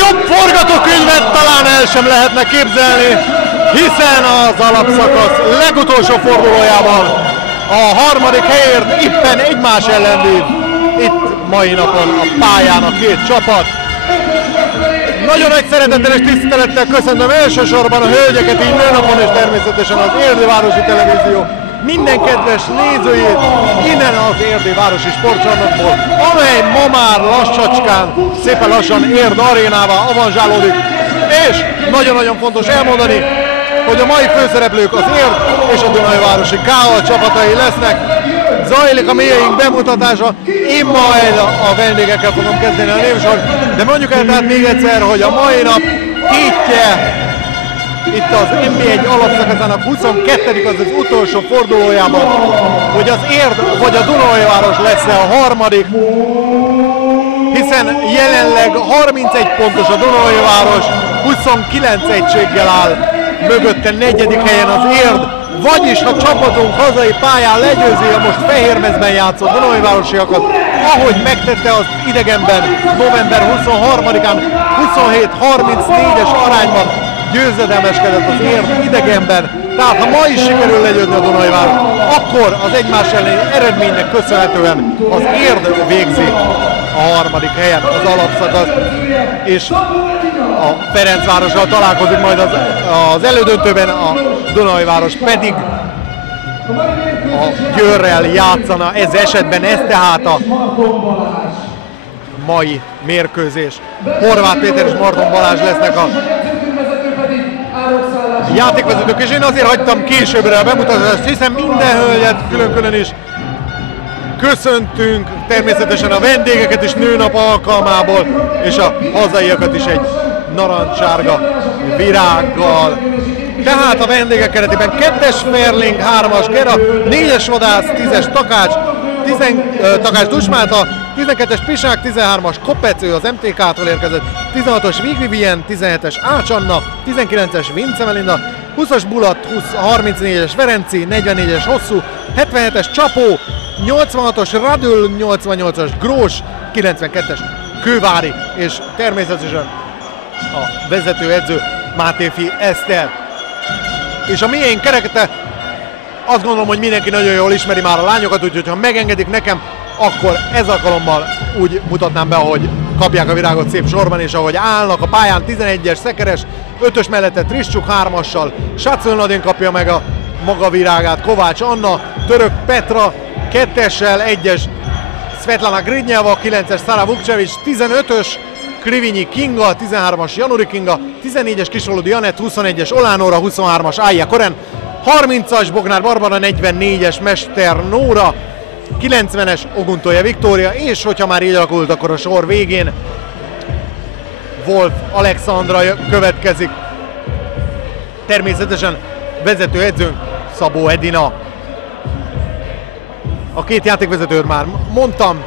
Jobb forgatókönyvet talán el sem lehetne képzelni, hiszen az alapszakasz legutolsó fordulójában a harmadik helyért éppen egymás ellen vív. Itt mai napon a pályán a két csapat. Nagyon nagy szeretettel és tisztelettel köszönöm elsősorban a hölgyeket, így nőnapon és természetesen az Érdi Városi Televízió minden kedves nézőjét innen az Érdi Városi Sportcsarnokból, amely ma már lassacskán, szépen lassan Érd arénává avanzsálódik, és nagyon-nagyon fontos elmondani, hogy a mai főszereplők az Érd és a Dunajvárosi KA csapatai lesznek. Zajlik a mélyeink bemutatása, én majd a vendégekkel fogom kezdeni a névsort, de mondjuk el tehát még egyszer, hogy a mai nap tétje itt az NB1 alapszakaszának 22. az utolsó fordulójában, hogy az Érd vagy a Dunajváros lesz-e a harmadik, hiszen jelenleg 31 pontos a Dunajváros, 29 egységgel áll mögötte negyedik helyen az Érd, vagyis ha csapatunk hazai pályán legyőzi a most Fehérmezben játszó Dunajvárosiakat, ahogy megtette az idegenben november 23-án 27-34-es arányban győzedelmeskedett az Érd idegenben, tehát ha ma is sikerül legyőzni a Dunajváros, akkor az egymás elleni eredménynek köszönhetően az Érd végzi a harmadik helyen az alapszakasz, és a Ferencvárossal találkozik majd az elődöntőben, a Dunajváros pedig a Győrrel játszana, ez esetben ez tehát a mai mérkőzés. Horváth Péter és Marton Balázs lesznek a játékvezetők, és én azért hagytam későbbre a bemutatást, hiszen minden hölgyet külön-külön is köszöntünk, természetesen a vendégeket is nőnap alkalmából, és a hazaiakat is egy narancsárga virággal. Tehát a vendégek keretében 2-es Ferling, 3-as Gera, 4-es Vadász, 10-es Takács, Takács Dusmáta, 12-es Pisák, 13-as Kopec, ő az MTK-tól érkezett, 16-os Vig Vivien, 17-es Ács Anna, 19-es Vince Melinda, 20-as Bulat, 34-es Ferenci, 44-es Hosszú, 77-es Csapó, 86-os Radül, 88-as Grós, 92-es Kővári, és természetesen a vezetőedző Mátéfi Eszter. És a miénk kerekete, azt gondolom, hogy mindenki nagyon jól ismeri már a lányokat, úgyhogy ha megengedik nekem, akkor ez alkalommal úgy mutatnám be, hogy kapják a virágot szép sorban, és ahogy állnak a pályán, 11-es Szekeres, 5-ös mellette Triscsuk, 3-assal Sácol Nadin kapja meg a maga virágát, Kovács Anna, Török Petra, 2-essel 1-es Svetlana Gridnyeva, 9-es Szara Vukcevics, 15-ös Krivinyi Kinga, 13-as Januri Kinga, 14-es Kisolodi Janett, 21-es Olánóra, 23-as Ája Koren, 30-as Bognár Barbara, 44-es Mester Nóra, 90-es Oguntója Viktória, és hogyha már így alakult, akkor a sor végén Wolf Alexandra következik. Természetesen vezetőedzőnk Szabó Edina. A két játékvezetőt már mondtam,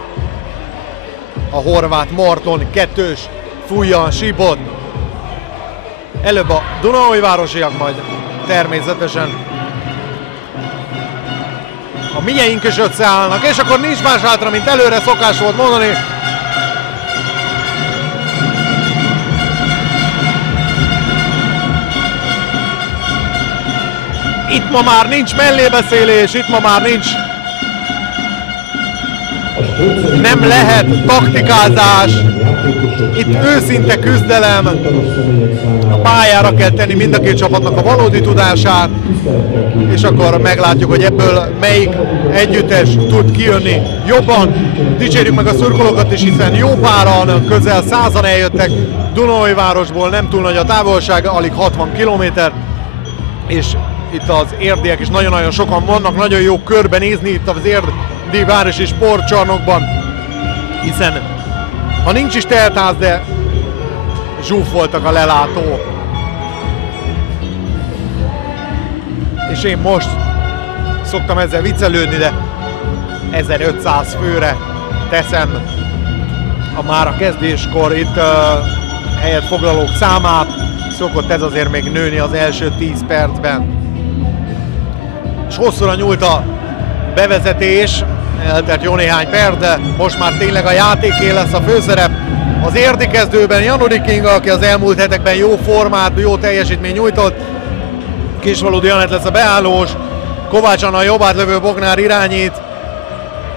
a Horváth Marton 2-ös Fújjan Sipot. Előbb a Dunajvárosiak, majd természetesen a mieink is összeállnak, és akkor nincs más hátra, mint előre szokás volt mondani. Itt ma már nincs mellébeszélés, itt ma már nincs, nem lehet taktikázás, itt őszinte küzdelem, a pályára kell tenni mind a két csapatnak a valódi tudását, és akkor meglátjuk, hogy ebből melyik együttes tud kijönni jobban. Dicsérjük meg a szurkolókat is, hiszen jó páran, közel 100-an eljöttek Dunajvárosból, nem túl nagy a távolság, alig 60 kilométer, és itt az érdiek is nagyon-nagyon sokan vannak, nagyon jó körbenézni itt az Érdi Városi Sportcsarnokban, hiszen ha nincs is teltház, de zsúfoltak a lelátó. És én most szoktam ezzel viccelődni, de 1500 főre teszem már a kezdéskor itt helyet foglalók számát. Szokott ez azért még nőni az első 10 percben. És hosszúra nyúlt a bevezetés, eltelt jó néhány perc, de most már tényleg a játéké lesz a főszerep. Az érdi kezdőben Janori Kinga, aki az elmúlt hetekben jó formát, jó teljesítmény nyújtott. Kisvalódi Janett lesz a beállós. Kovács Anna jobb átlövő, Bognár irányít.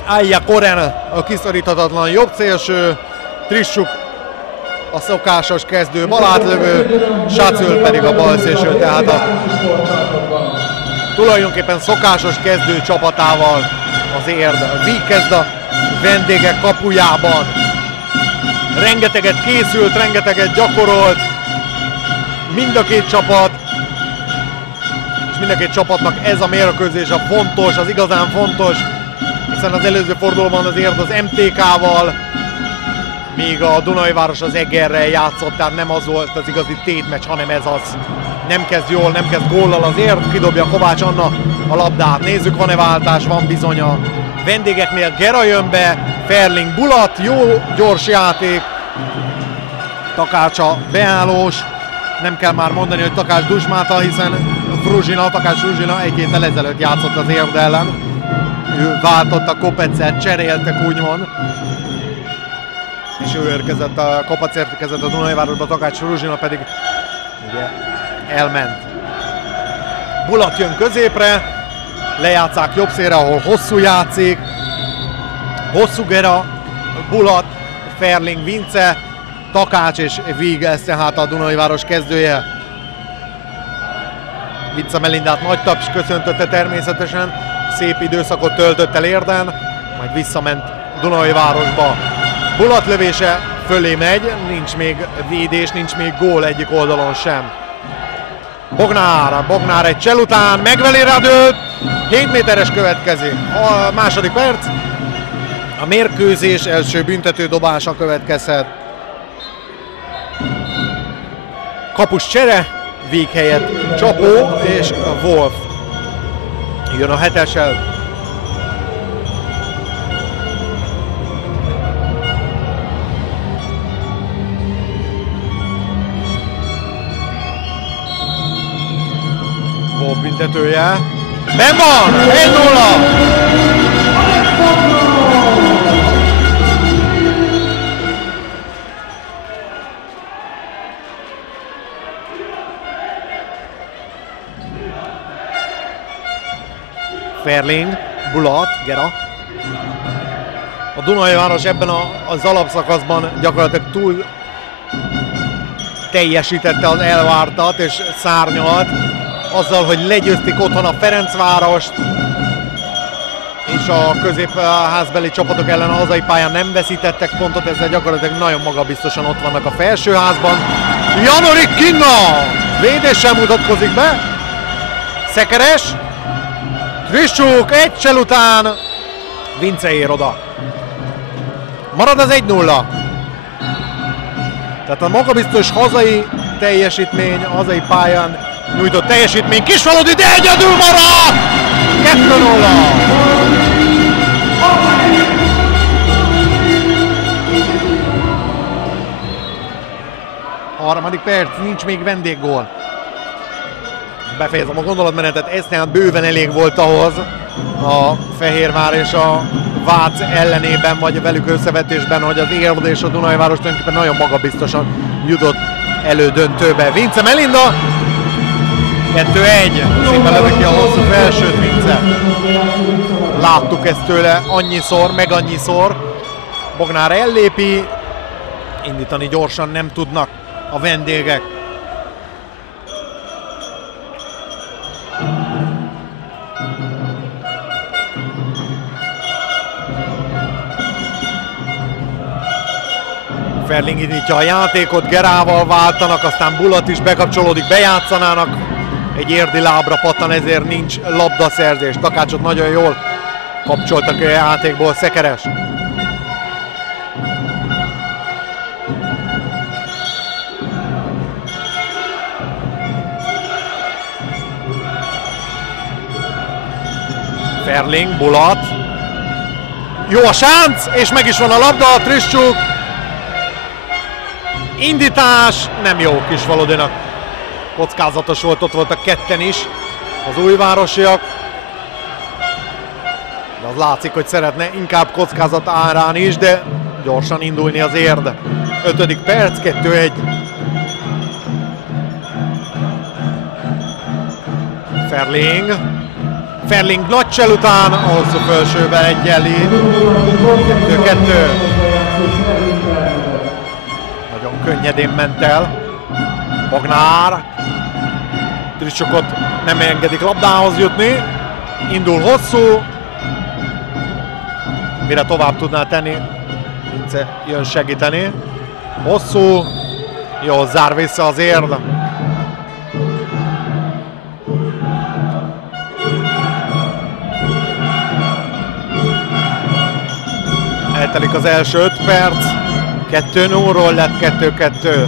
Álja Koren a kiszoríthatatlan jobb szélső. Trissuk a szokásos kezdő bal átlövő. Sácöl pedig a bal szélső, tehát a tulajdonképpen szokásos kezdő csapatával az érd. Víg kezd a vendégek kapujában. Rengeteget készült, rengeteget gyakorolt mind a két csapat, és mind a két csapatnak ez a mérkőzés a fontos, az igazán fontos, hiszen az előző fordulóban az érd az MTK-val, míg a Dunajváros az Egerrel játszott, tehát nem az volt az igazi tétmeccs, hanem ez az. Nem kezd jól, nem kezd góllal az érd, kidobja Kovács Anna a labdát. Nézzük, van-e váltás, van bizony a vendégeknél. Gera jön be, Ferling Bulat, jó gyors játék. Takács a beállós. Nem kell már mondani, hogy Takács Dusmáta, hiszen Takács Fruzsina egy héttel ezelőtt játszott az érd ellen. Ő váltotta Kopecet, cseréltek úgymond. És ő érkezett, a Kopec érkezett a Dunajvárosba, Takács Fruzsina pedig ugye elment. Bulat jön középre, lejátszák jobb szélre, ahol Hosszú játszik. Hosszú Gera, Bulat, Ferling Vince, Takács és Víg, ez tehát a Dunajváros kezdője. Vince Melindát nagy taps köszöntötte természetesen, szép időszakot töltött el Érden, majd visszament Dunajvárosba. Bulat lövése fölé megy, nincs még védés, nincs még gól egyik oldalon sem. Bognár egy csel után, megveli Radőt, 7 méteres következik. A második perc, a mérkőzés első büntető dobása következhet. Kapus csere, Víg helyett Csapó és Wolf. Jön a 7-essel. Wolf büntetője. Ben van! 1-0! Ferling, Bulat, Gera. A Dunajváros ebben az alapszakaszban gyakorlatilag túl teljesítette az elvártat és szárnyalt azzal, hogy legyőzték otthon a Ferencvárost, és a középházbeli csapatok ellen a hazai pályán nem veszítettek pontot, ezzel gyakorlatilag nagyon magabiztosan ott vannak a felsőházban. Janori Kinga védéssel mutatkozik be. Szekeres. Trissuk, egy csel után Vince ér oda. Marad az 1-0. Tehát a magabiztos hazai teljesítmény, hazai pályán nyújtott teljesítmény. Kisvalódi, de egyedül marad! 2-0. Harmadik perc, nincs még vendéggól. Befejezem a gondolatmenetet, ez tehát bőven elég volt ahhoz a Fehérvár és a Vác ellenében, vagy velük összevetésben, hogy az Érd és a Dunajváros tulajdonképpen nagyon magabiztosan jutott elődöntőbe. Vince Melinda, 2-1, szépen lövök ki a hosszú felsőt Vince. Láttuk ezt tőle annyiszor, meg annyiszor. Bognár ellépi, indítani gyorsan nem tudnak a vendégek. Ferling indítja a játékot, Gerával váltanak, aztán Bulat is bekapcsolódik, bejátszanának. Egy érdi lábra pattan, ezért nincs labdaszerzés. Takácsot nagyon jól kapcsoltak a játékból, Szekeres. Ferling, Bulat. Jó a sánc, és meg is van a labda, Trissuk. Indítás, nem jó Kisvalódinak. Kockázatos volt, ott voltak ketten is az újvárosiak. De az látszik, hogy szeretne inkább kockázat árán is, de gyorsan indulni az érd. 5. perc, 2-1. Ferling nagy csel után, a hosszú felsővel egyenlít. 2-2. Nagyon könnyedén ment el. Bognár. Tricsokot nem engedik labdához jutni. Indul hosszú. Mire tovább tudná tenni, Vince jön segíteni. Hosszú. Jól zár vissza az érd. Eltelik az első 5 perc. 2-0-ról lett 2-2.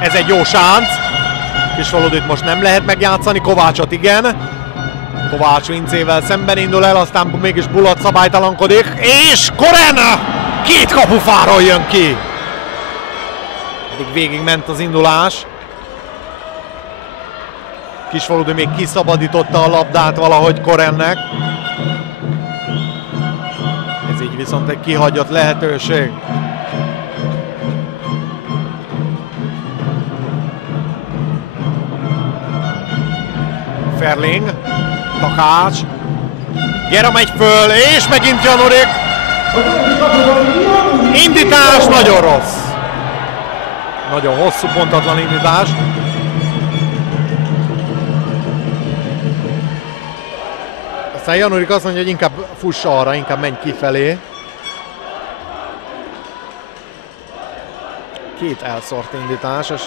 Ez egy jó sánc. Kisfaludit most nem lehet megjátszani, Kovácsot igen. Kovács Vincével szemben indul el, aztán mégis Bulat szabálytalankodik, és Koren 2 kapufáról jön ki. Pedig végig ment az indulás. Kisfaludi még kiszabadította a labdát valahogy Korennek. Ez így viszont egy kihagyott lehetőség. Ferling, Takács, Gera megy föl, és megint Janorik. Indítás nagyon rossz. Nagyon hosszú, pontatlan indítás. Aztán Janorik azt mondja, hogy inkább fuss arra, inkább menj kifelé. 2 elszórt indítás, és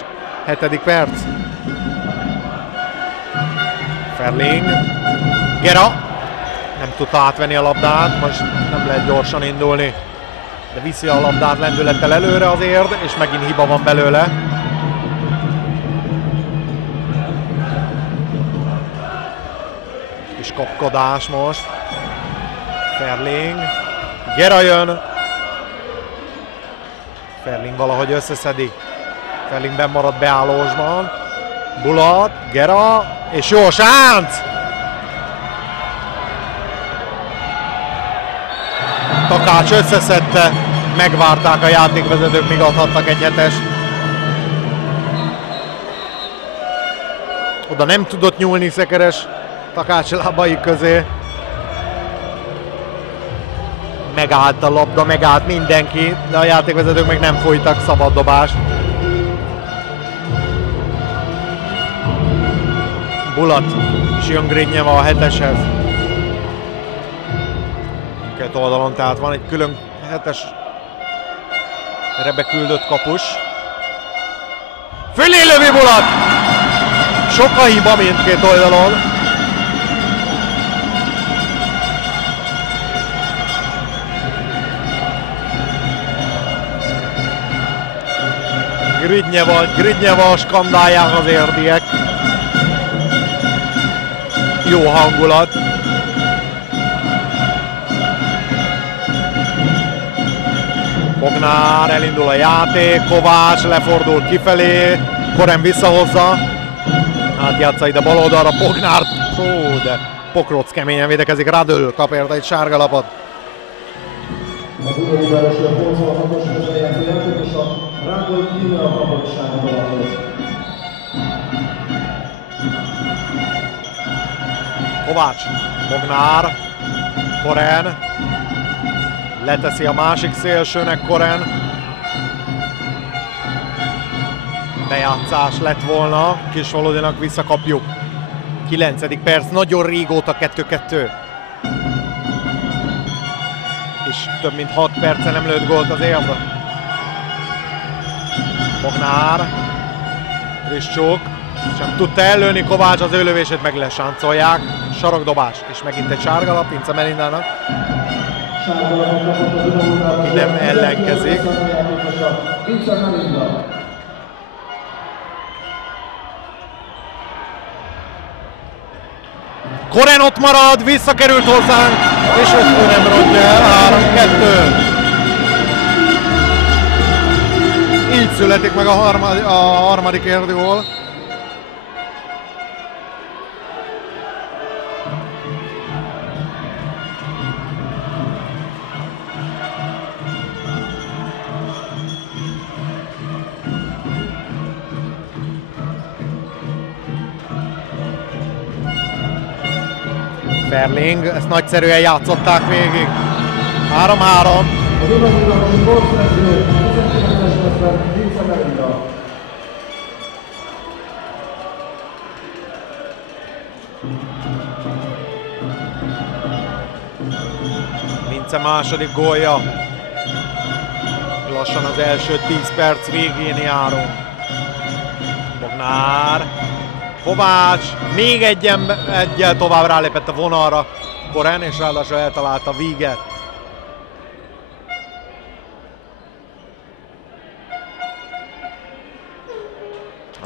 7. perc. Ferling, Gera nem tudta átvenni a labdát, most nem lehet gyorsan indulni, de viszi a labdát lendülettel előre az érd, és megint hiba van belőle. És kapkodás most. Ferling, Gera jön. Ferling valahogy összeszedi. Ferling benn marad beállósban. Bulat, Gera, és jó sánc! Takács összeszedte, megvárták a játékvezetők, míg adhattak egy 7-es. Oda nem tudott nyúlni Szekeres Takács lábai közé. Megállt a labda, megállt mindenki, de a játékvezetők meg nem folytak szabad dobást. Bulat és jön Gridnyeva a 7-eshez. Két oldalon, tehát van egy külön 7-es beküldött kapus. Fölé lövi Bulat! Sok a hiba mindkét oldalon. Gridnyeva skandálják az érdiek. Jó hangulat. Bognár, elindul a játék, Kovács lefordul kifelé, Koren visszahozza. Átjátsza ide bal oldalra, Bognár, de Pokroc keményen védekezik, Radl kap érte egy sárga lapot. A Dunai-városi a 86-os közéjátszó játékosa, Radl Kínál kapott sárga lapot. Kovács, Bognár, Koren, leteszi a másik szélsőnek Koren. Bejátszás lett volna, Kisfaludinak visszakapjuk. 9. perc, nagyon régóta 2-2. És több mint 6 perce nem lőtt gólt az érd. Bognár, Kriscsuk, sem tudta ellőni, Kovács az ő lövését meg lesáncolják. Sarokdobás, és megint egy sárgalap Pince Melindának. Aki nem ellenkezik. Koren ott marad, visszakerült hozzánk, és ösztön nem rontja el, 3-2. Így születik meg a harmadik érdőgól. Ferling, ezt nagyszerűen játszották végig. 3-3. A Dunai gólszerző 19-es mezben Vince Melinda. Vince második gólja. Lassan az első 10 perc végén járunk. Bognár. Kovács még egyel tovább rálépett a vonalra Koren, és ráadásul eltalálta Víget.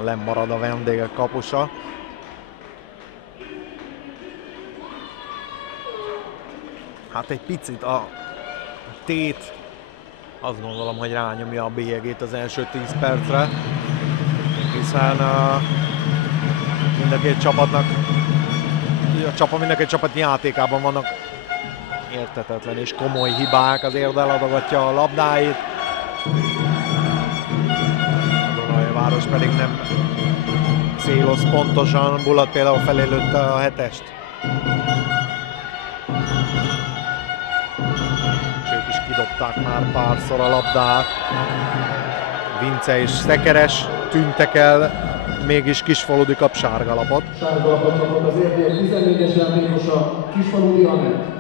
Lemarad a vendégek kapusa. Hát egy picit a tét, azt gondolom, hogy rányomja a bélyegét az első 10 percre, hiszen mind a két csapatnak, mind a két csapat játékában vannak érthetetlen és komoly hibák, azért eladogatja a labdáit. A Dunajváros pedig nem céloz pontosan, Bulat például felélőtte a 7-est. És ők is kidobták már párszor a labdát. Vince és Szekeres tűntek el, mégis Kisfaludi kap sárgalapot. Sárgalapot kapott az érdiek 14-es játékosa, Kisfaludi Anett.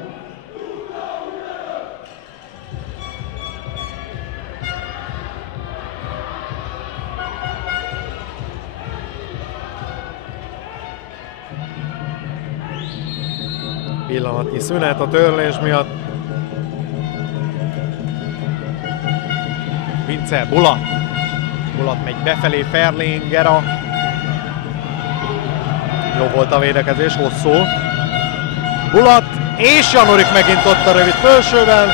Pillanatnyi szünet a törlés miatt. Vince, Bulat. Bulat megy befelé, Ferling, Gera. Jó volt a védekezés, hosszú. Bulat és Janurik megint ott a rövid felsővel.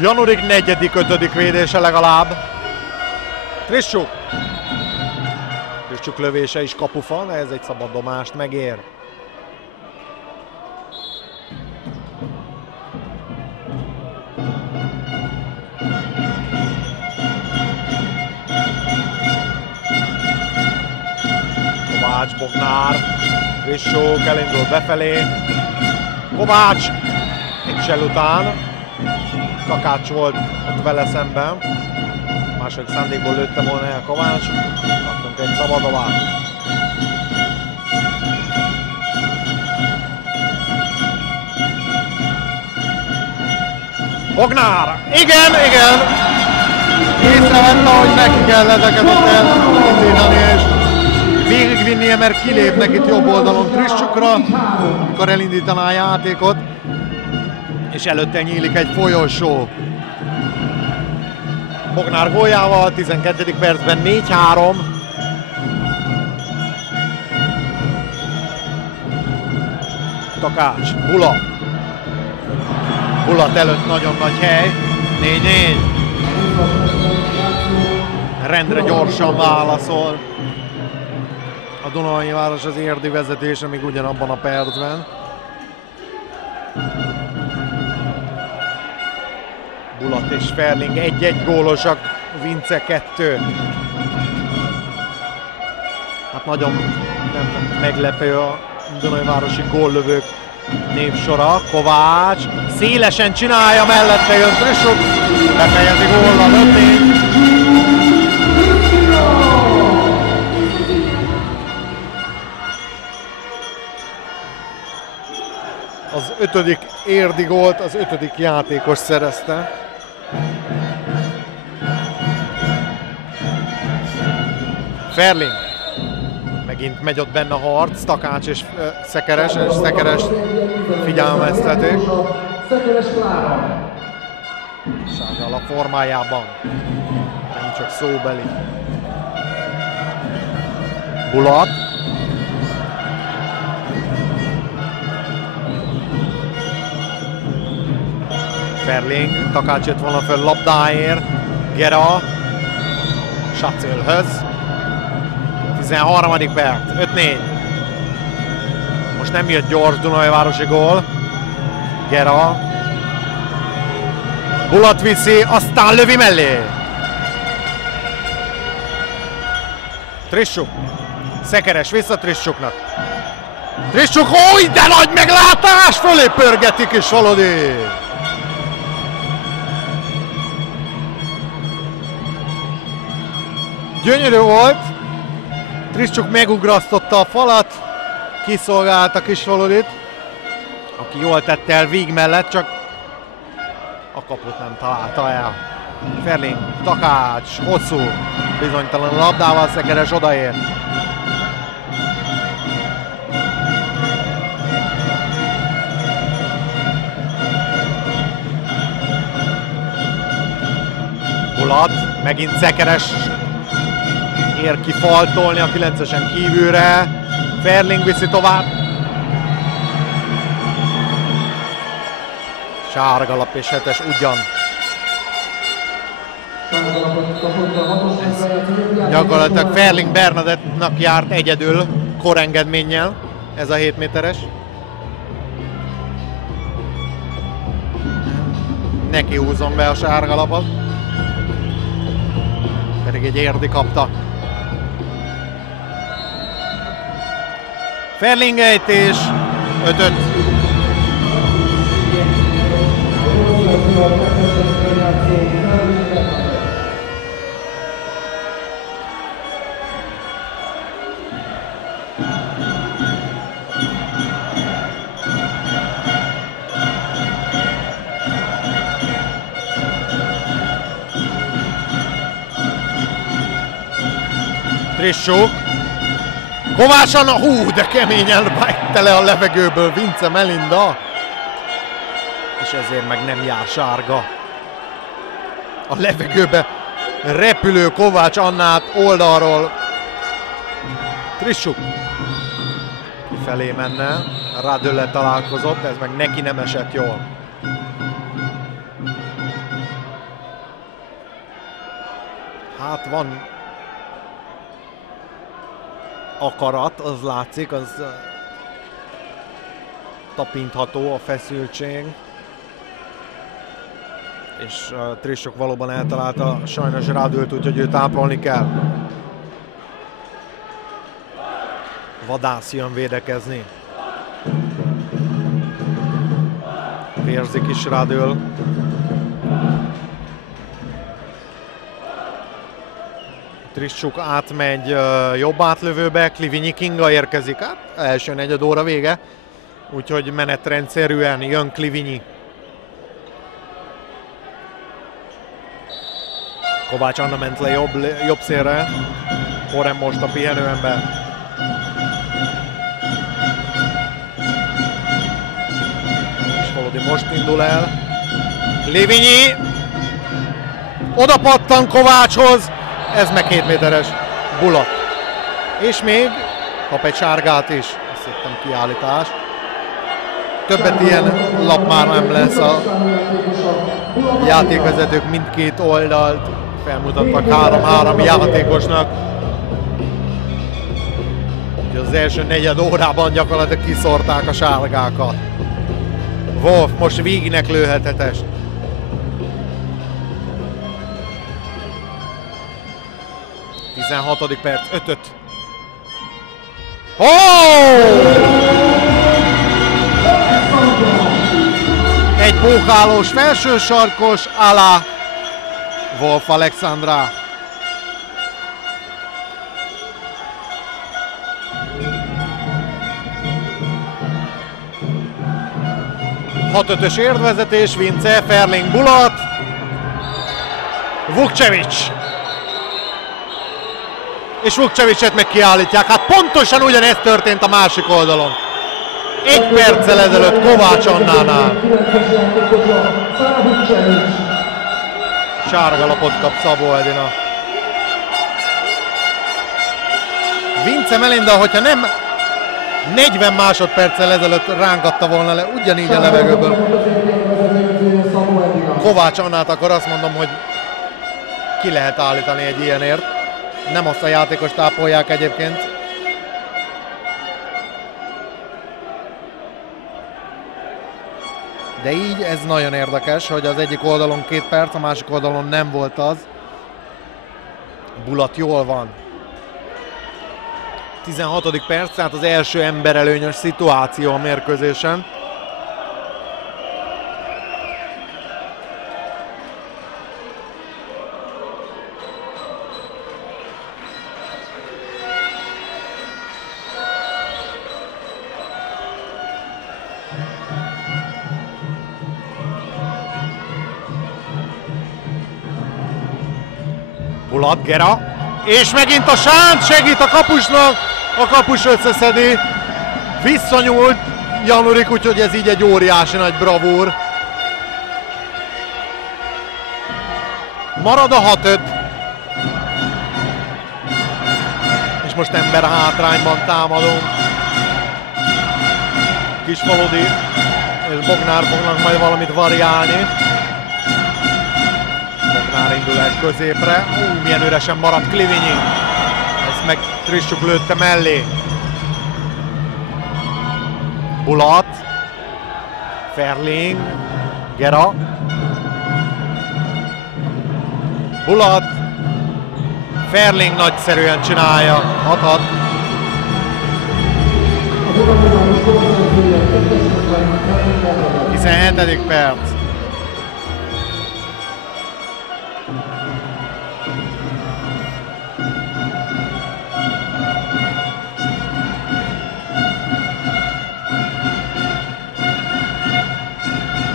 Janurik 4.-5. védése legalább. Trissuk. Trissuk lövése is kapufa, de ez egy szabad domást megér. Kovács, Bognár, Trissuk elindul befelé. Kovács egy sel után. Takács volt ott vele szemben. Második szándékból lőtte volna el Kovács. Kaptunk egy szabadovát. Bognár! Igen, igen! Észrevette, hogy neki kell ezeket ott elindítani, és végigvinnie, mert kilépnek itt jobb oldalon Trissukra, amikor elindítaná a játékot, és előtte nyílik egy folyosó. Bognár góljával, 12. percben 4-3. Takács, Bulat. Bulat előtt nagyon nagy hely. 4-4. Rendre gyorsan válaszol a Dunajváros az érdi vezetése még ugyanabban a percben. Bulat és Ferling 1-1 gólosak, Vince 2. Hát nagyon nem meglepő a Dunajvárosi góllövők névsora. Kovács szélesen csinálja, mellette jön Trissuk, befejezi góllal 5-4. Az 5. érdi gólt az 5. játékos szerezte. Ferling. Megint megy ott benne a harc, Takács és Szekeres, és Szekeres figyelmeztetik. Szekeres Klára. Sárgalap formájában. Nem csak szóbeli. Bulat. Ferling, Takács jött volna föl labdáért, Gera, Sacölhöz, 13. perc, 5-4. Most nem jött gyors Dunajvárosi gól, Gera, Bulat viszi, aztán lövi mellé. Trissuk, Szekeres vissza Trissuknak. Trissuk, hogy de nagy meglátás! Fölé pörgetik és Valodi! Gyönyörű volt. Trissuk megugrasztotta a falat, kiszolgálta Kisvalodit, aki jól tette el Víg mellett, csak a kaput nem találta el. Ferling, Takács, hosszú, bizonytalan a labdával, Szekeres odaér. Bulat, megint Szekeres ér kifaltolni a 9-esen kívülre. Ferling viszi tovább. Sárgalap és 7-es ugyan. Gyakorlatilag Ferling Bernadettnak járt egyedül korengedménnyel ez a 7 méteres. Neki húzom be a sárgalapot. Pedig egy érdi kapta. Ferling ejtés, 5-5. Trissuk. Kovács Anna, hú, de keményen vágta le a levegőből Vince Melinda. És ezért meg nem jár sárga. A levegőbe repülő Kovács Annát oldalról. Trissuk. Kifelé menne. Radölle találkozott, ez meg neki nem esett jól. Hát van akarat, az látszik, az tapintható a feszültség. És Trissuk valóban eltalálta sajnos Radölt, úgyhogy őt ápolni kell. Vadász jön védekezni. Vérzik is Radöl. Trissuk átmegy jobb átlövőbe, Klivinyi Kinga érkezik, hát első negyed óra vége, úgyhogy menetrendszerűen jön Klivinyi. Kovács Anna ment le jobb szélre, Horem most a pihenőember. És Valodi most indul el. Klivinyi! Oda pattan Kovácshoz! Ez meg 2 méteres Bulat. És még kap egy sárgát is. Azt hittem kiállítás. Többet ilyen lap már nem lesz, a játékvezetők mindkét oldalt felmutattak 3-3 játékosnak. Úgyhogy az első negyed órában gyakorlatilag kiszórták a sárgákat. Wolf most Vígnek lőhet 7-est. 16. perc, 5-5. Egy pókhálós felsősarkos alá Wolf Alexandra. Hat-ötös érdvezetés, Vince, Ferling, Bulat, Vukcevic. És Vukcevicet meg kiállítják. Hát pontosan ugyanezt történt a másik oldalon. 1 perccel ezelőtt Kovács Annánál. Sárga lapot kap Szabó Edina. Vince Melinda, hogyha nem 40 másodperccel ezelőtt rángatta volna le ugyanígy a levegőből Kovács Annát, akkor azt mondom, hogy ki lehet állítani egy ilyenért. Nem azt a játékost tápolják egyébként. De így ez nagyon érdekes, hogy az egyik oldalon 2 perc, a másik oldalon nem volt az. Bulat jól van. 16. perc, tehát az első emberelőnyös szituáció a mérkőzésen. Bulat, Gera, és megint a sánt segít a kapusnak, a kapus összeszedi, visszanyúlt Janurik, úgyhogy ez így egy óriási nagy bravúr. Marad a 6-5, és most ember hátrányban támadunk. Kisfaludi és Bognár fognak majd valamit variálni. Bognár indul el középre. Milyen üresen maradt Klivinyi. Ezt meg Trissuk lőtte mellé. Bulat. Ferling. Gera. Bulat. Ferling nagyszerűen csinálja. 6-6. 17. perc.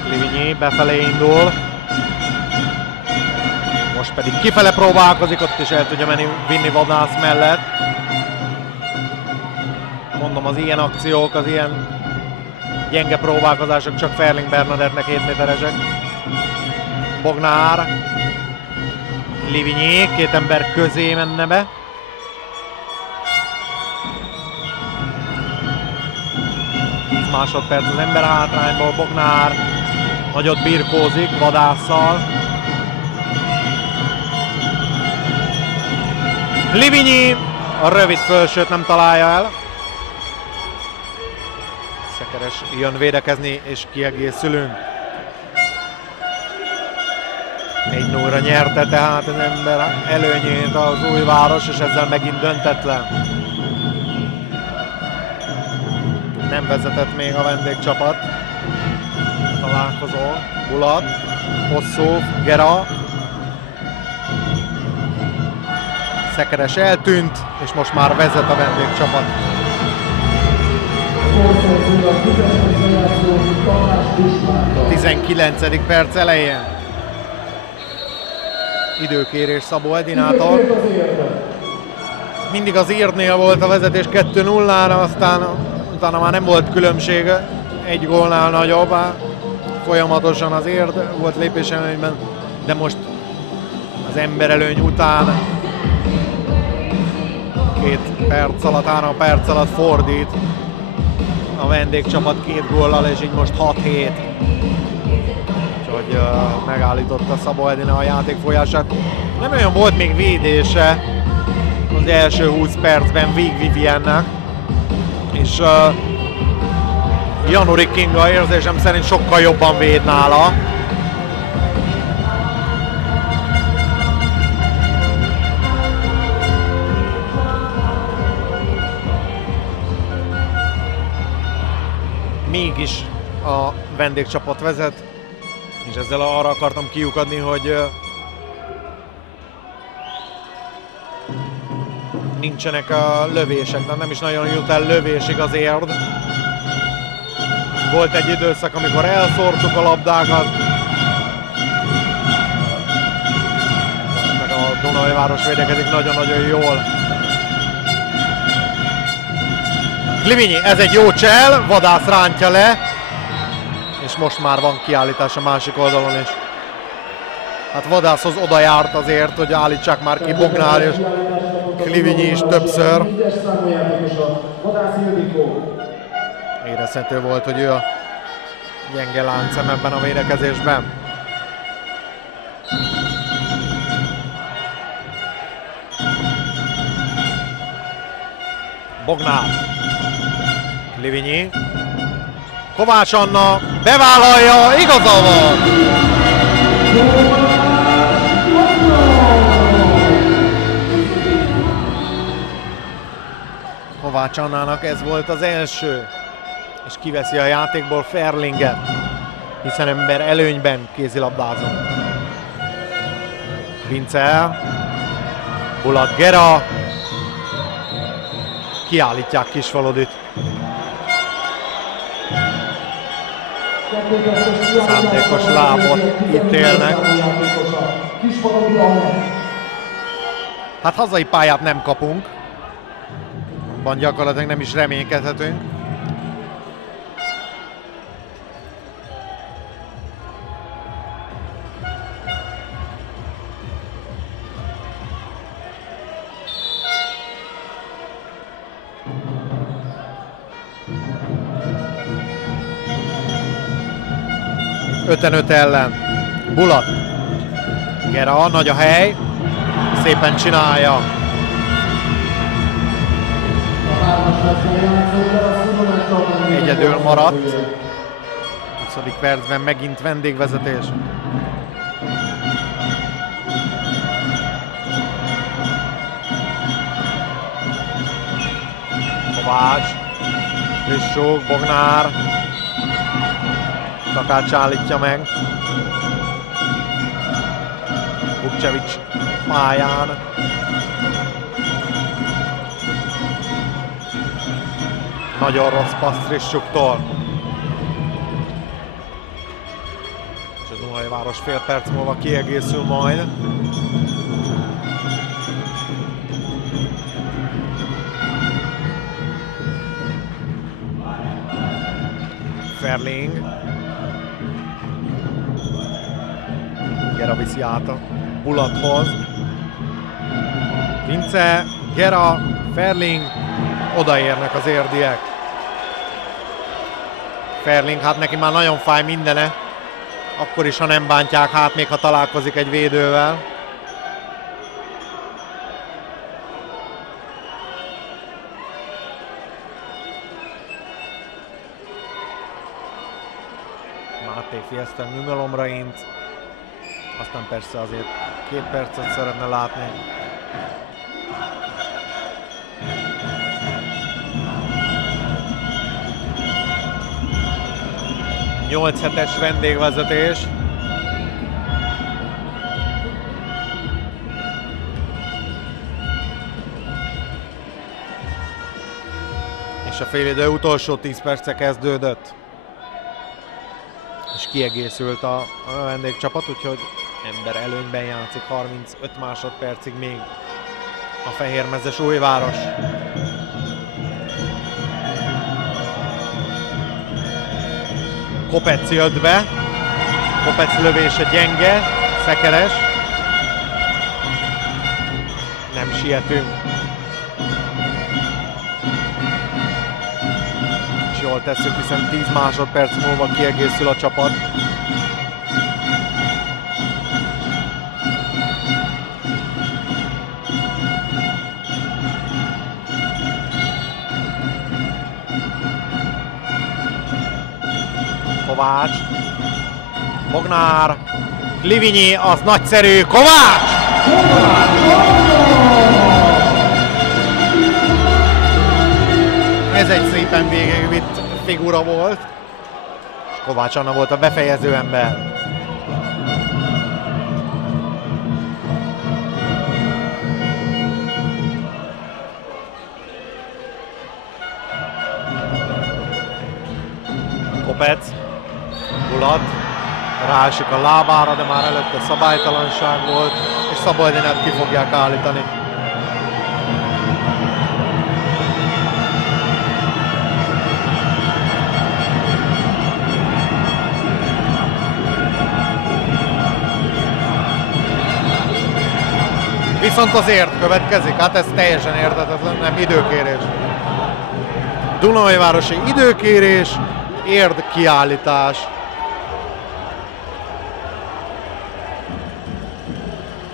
Klivinyi befelé indul. Most pedig kifele próbálkozik, ott is el tudja vinni Vadász mellett. Mondom, az ilyen akciók, az ilyen gyenge próbálkozások csak Ferling Bernadettnek 7 méteresek. Bognár. Livinyi, két ember közé menne be. Másodperc az ember hátrányból, Bognár nagyot birkózik Vadásszal. Livinyi a rövid fölsőt nem találja el. Szekeres jön védekezni, és kiegészülünk. 1-0-ra nyerte tehát az ember előnyét az Újváros, és ezzel megint döntetlen. Nem vezetett még a vendégcsapat. Találkozó. Bulat. Hosszú. Gera. Szekeres eltűnt, és most már vezet a vendégcsapat. 19. perc elején. Időkérés Szabó Edinától. Mindig az Írdnél volt a vezetés 2-0-ra, aztán utána már nem volt különbség, egy gólnál nagyobb. Folyamatosan az Írd volt lépéselőnyben, de most az emberelőny után 2 perc alatt, 3 perc alatt fordít a vendégcsapat 2 góllal, és így most 6-7. Úgyhogy megállította Szabó Edina a játék folyását. Nem olyan volt még védése az első 20 percben Vig Viviennek, és Janurik Kinga érzésem szerint sokkal jobban véd nála. Mégis a vendégcsapat vezet, és ezzel arra akartam kiukadni, hogy nincsenek a lövések, de nem is nagyon jut el lövésig az Érd. Volt egy időszak, amikor elszórtuk a labdákat. Most meg a Dunajváros védekezik nagyon-nagyon jól. Klivinyi, ez egy jó csel, Vadász rántja le, és most már van kiállítás a másik oldalon is. Hát Vadászhoz oda járt azért, hogy állítsák már ki Bognár és Klivinyi is többször. Érezhető volt, hogy ő a gyenge láncem ebben a védekezésben. Bognár. Klivinyi. Kovács Anna bevállalja, igaza van! Kovács Annának ez volt az első, és kiveszi a játékból Ferlinget, hiszen ember előnyben kézilabdázunk. Vince, Bulat Gera, kiállítják Kisfaludit. Szándékos lábot ítélnek. Hát hazai pályát nem kapunk, abban gyakorlatilag nem is reménykedhetünk. Öten ellen. Bulat. Gera, nagy a hely. Szépen csinálja. Egyedül maradt. 20. percben megint vendégvezetés. Kovács. Frissók, Bognár. Takács állítja meg. Vukcevics pályán. Nagyon rossz passz Frissóktól. És a Dunajváros fél perc múlva kiegészül majd. Ferling. Gera viszi át a Bulathoz. Vince, Gera, Ferling, odaérnek az érdiek. Ferling, hát neki már nagyon fáj mindene. Akkor is, ha nem bántják, hát még ha találkozik egy védővel. Máté Fieszter nyugalomra int. Aztán persze azért 2 percet szeretne látni. Nyolc hetes vendégvezetés. És a félidő utolsó 10 perce kezdődött. És kiegészült a vendégcsapat, úgyhogy ember előnyben játszik 35 másodpercig még a Fehérmezes Újváros. Kopec jött be. Kopec lövése gyenge, szekeres. Nem sietünk. És jól tesszük, hiszen 10 másodperc múlva kiegészül a csapat. Kovács, Bognár, Livinyi, az nagyszerű, Kovács! Ez egy szépen végigvitt figura volt, és Kovács Anna volt a befejező ember. Kopec. Bulat ráesik a lábára, de már előtte szabálytalanság volt, és Szabolydinát ki fogják állítani. Viszont azért következik, hát ez teljesen érthetetlen, nem időkérés. Dunajvárosi időkérés, érd kiállítás.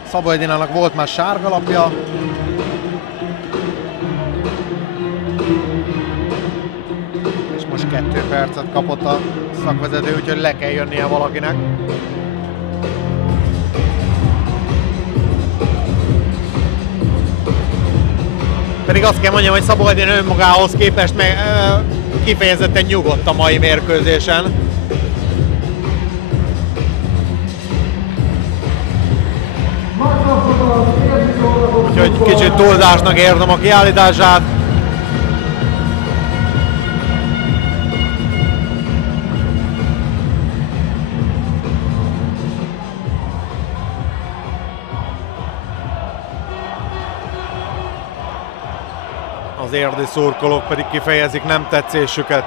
Szabolydinának volt már sárgalapja. És most 2 percet kapott a szakvezető, úgyhogy le kell jönnie valakinek. Pedig azt kell mondjam, hogy Szabolcsén önmagához képest meg kifejezetten nyugodt a mai mérkőzésen. Úgyhogy kicsit túlzásnak érzem a kiállítását. Az érdi szurkolók pedig kifejezik nem tetszésüket.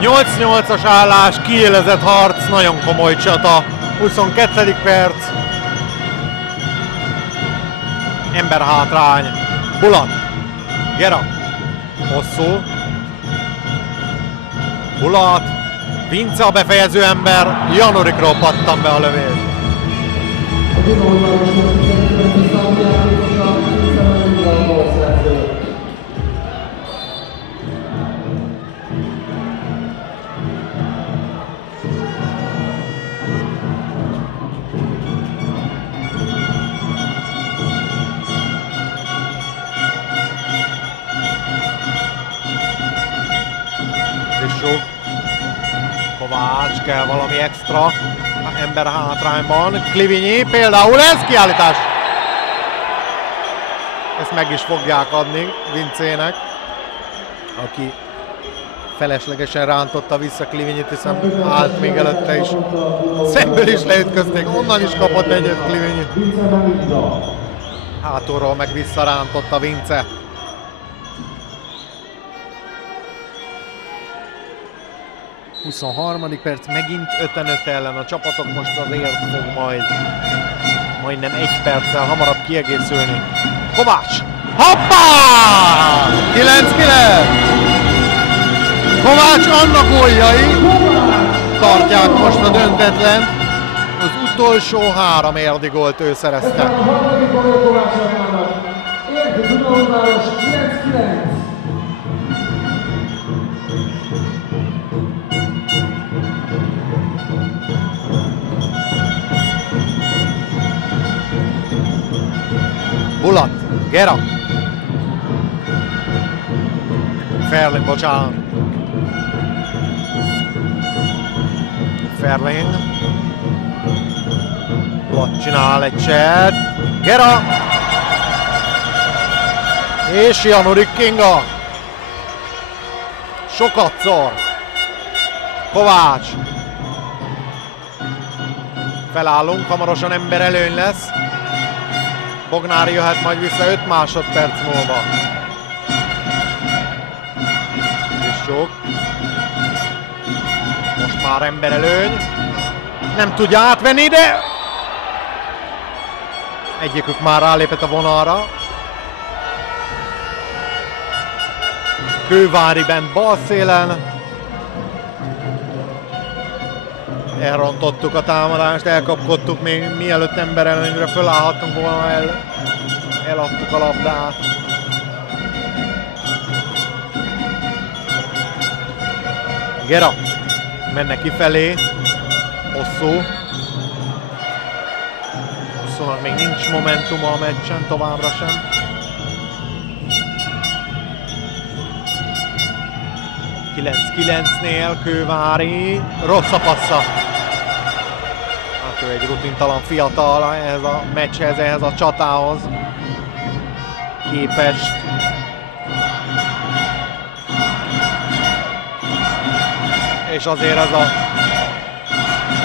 Nyolc-nyolcas állás, kiélezett harc, nagyon komoly csata. 22. perc. Ember hátrány. Bulat. Gera. Hosszú. Bulat. Vince a befejező ember. Janurikról pattan be a lövés. Kovács, kell valami extra ember hátrányban. Klivinyi, például ez kiállítás. Ezt meg is fogják adni Vincének, aki feleslegesen rántotta vissza Klivinyit, hiszen állt még előtte is. Szemből is leütközték, onnan is kapott egyet Klivinyi. Hátulról meg visszarántotta Vince. A 23. perc, megint 5-5 ellen. A csapatok most azért fog majd majdnem 1 perccel hamarabb kiegészülni. Kovács! Hoppá! 9-9! Kovács annak góljai tartják most a döntetlen. Az utolsó 3 érdi gólt ő szerezte. Bulat, Gera. Ferling, bocsánat. Ferling. Bulat csinál egy cset. Gera. És Janurik Kinga. Sokatszor. Kovács. Felállunk, hamarosan ember előny lesz. Bognár jöhet majd vissza 5 másodperc múlva. És sok. Most már ember előny. Nem tudja átvenni, de egyikük már rálépett a vonalra. Kővári bent bal szélen. Elrontottuk a támadást, elkapkodtuk még mielőtt emberelőnyre fölállhattunk volna, eladtuk a labdát. Gera menne kifelé, hosszú. Hosszúnak még nincs momentuma a meccsen, továbbra sem. Kilencnél Kővári, rossz a passza. Hát ő egy rutintalan fiatal ehhez a meccshez, ehhez a csatához képest. És azért ez a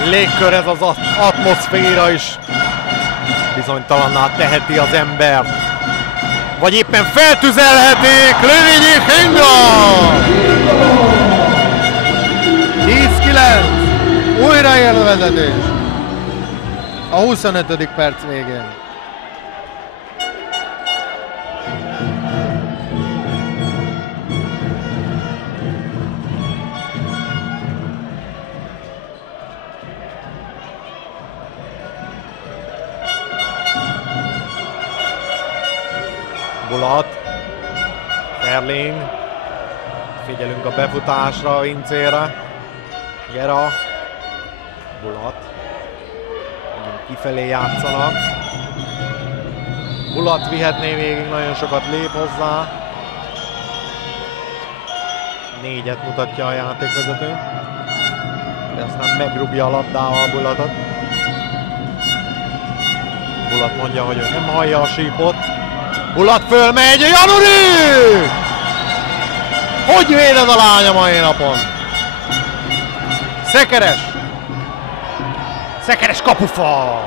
légkör, ez az atmoszféra is bizonytalanná teheti az embert. Vagy éppen feltüzelhetik Klivinyi Kinga! 10-9, újraélő vezetés a 25. perc végén. Bulat. Ferling. Figyelünk a befutásra, Vincére. Gera. Bulat. Kifelé játszanak. Bulat vihetné végig, nagyon sokat lép hozzá. 4-et mutatja a játékvezető. De aztán megrúgja a labdával Bulatot. Bulat mondja, hogy ő nem hallja a sípot. Bulat fölmegy, Januri! Hogy véded a lány a mai napon? Szekeres! Szekeres kapufa!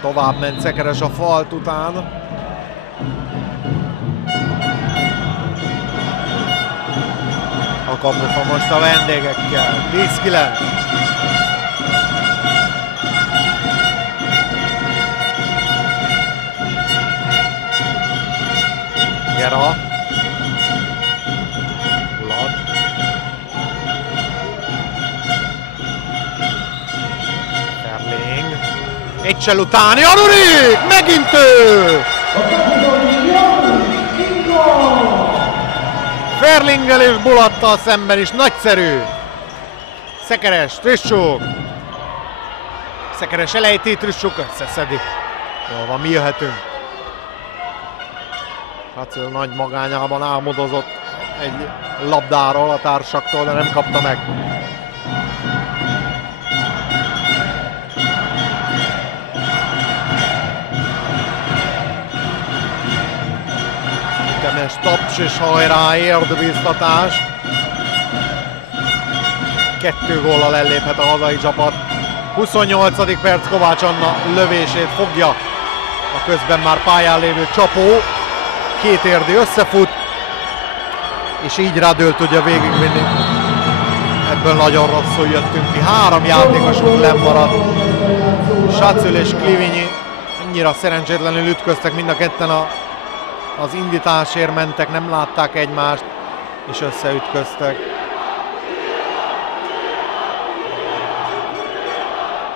Tovább ment Szekeres a falt után. A kapufa most a vendégekkel. 10-9. Gera. Bulat. Ferling. Egy csel után Janurik! Megint ő! Ferlinggel és Bulattal szemben is nagyszerű. Szekeres, Trissuk. Szekeres elejti, Trissuk összeszedi. Jól van, mi jöhetünk. Hacil nagy magányában álmodozott egy labdáról a társaktól, de nem kapta meg. Temes taps és hajrá, érdbiztatás. 2 góllal elléphet a hazai csapat. 28. perc, Kovács Anna lövését fogja a közben már pályán lévő Csapó. Kétérdi összefut, és így Radől tudja végigvinni. Ebből nagyon rosszul jöttünk ki. 3 játékosunk lemaradt. Sacül és Klivinyi annyira szerencsétlenül ütköztek, mind a ketten az indításért mentek, nem látták egymást, és összeütköztek.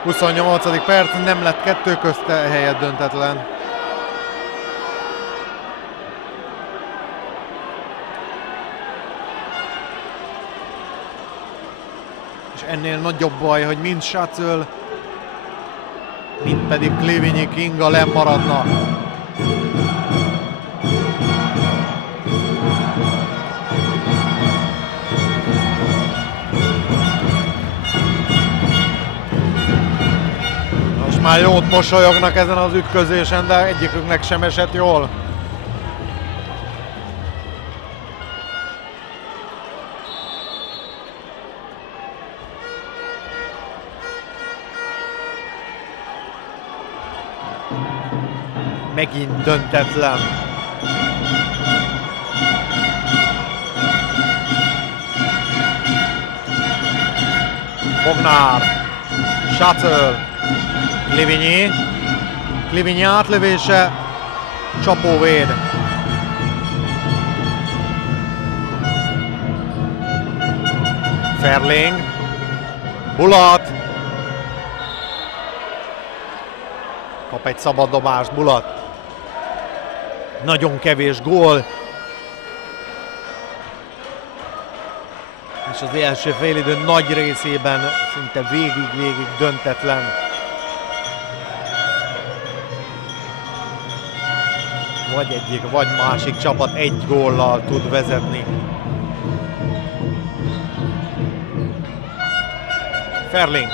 28. perc, nem lett 2 közte, helyett döntetlen. És ennél nagyobb baj, hogy mind Sacül, mind pedig Klivinyi, Kinga lemaradna. Most már jót mosolyognak ezen az ütközésen, de egyiküknek sem esett jól. Megint döntetlen. Bognár. Sacül. Klivinyi. Klivinyi átlövése. Csapó véd. Ferling. Bulat. Kap egy szabad dobást Bulat. Nagyon kevés gól. És az első félidő nagy részében szinte végig döntetlen. Vagy egyik, vagy másik csapat 1 góllal tud vezetni. Ferling.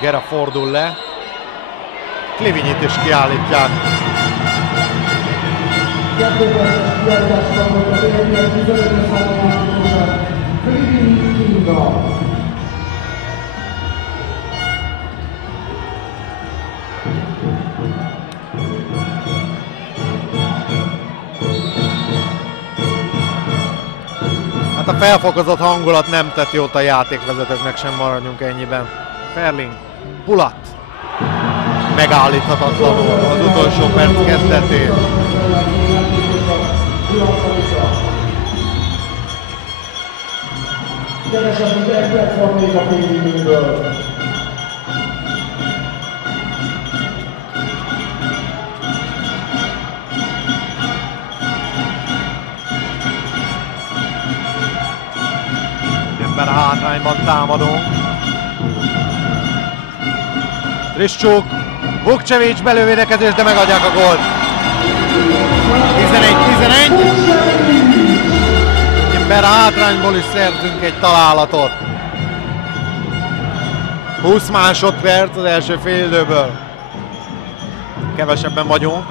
Gera fordul le. Klivinyit is kiállítják. Hát a felfokozott hangulat nem tett jót a játékvezetőknek, sem maradjunk ennyiben. Ferling, Bulat. Megállíthatatlanul az utolsó perc kezdetén. Kevesebb, mint 1 perc van még a félidőből. Ember hátrányban támadunk. Triszcsuk, Vukcevics belővédekezés, de megadják a gólt. 11-11. Ember hátrányból is szerzünk egy találatot. 20 másodperc az első félidőből. Kevesebben vagyunk.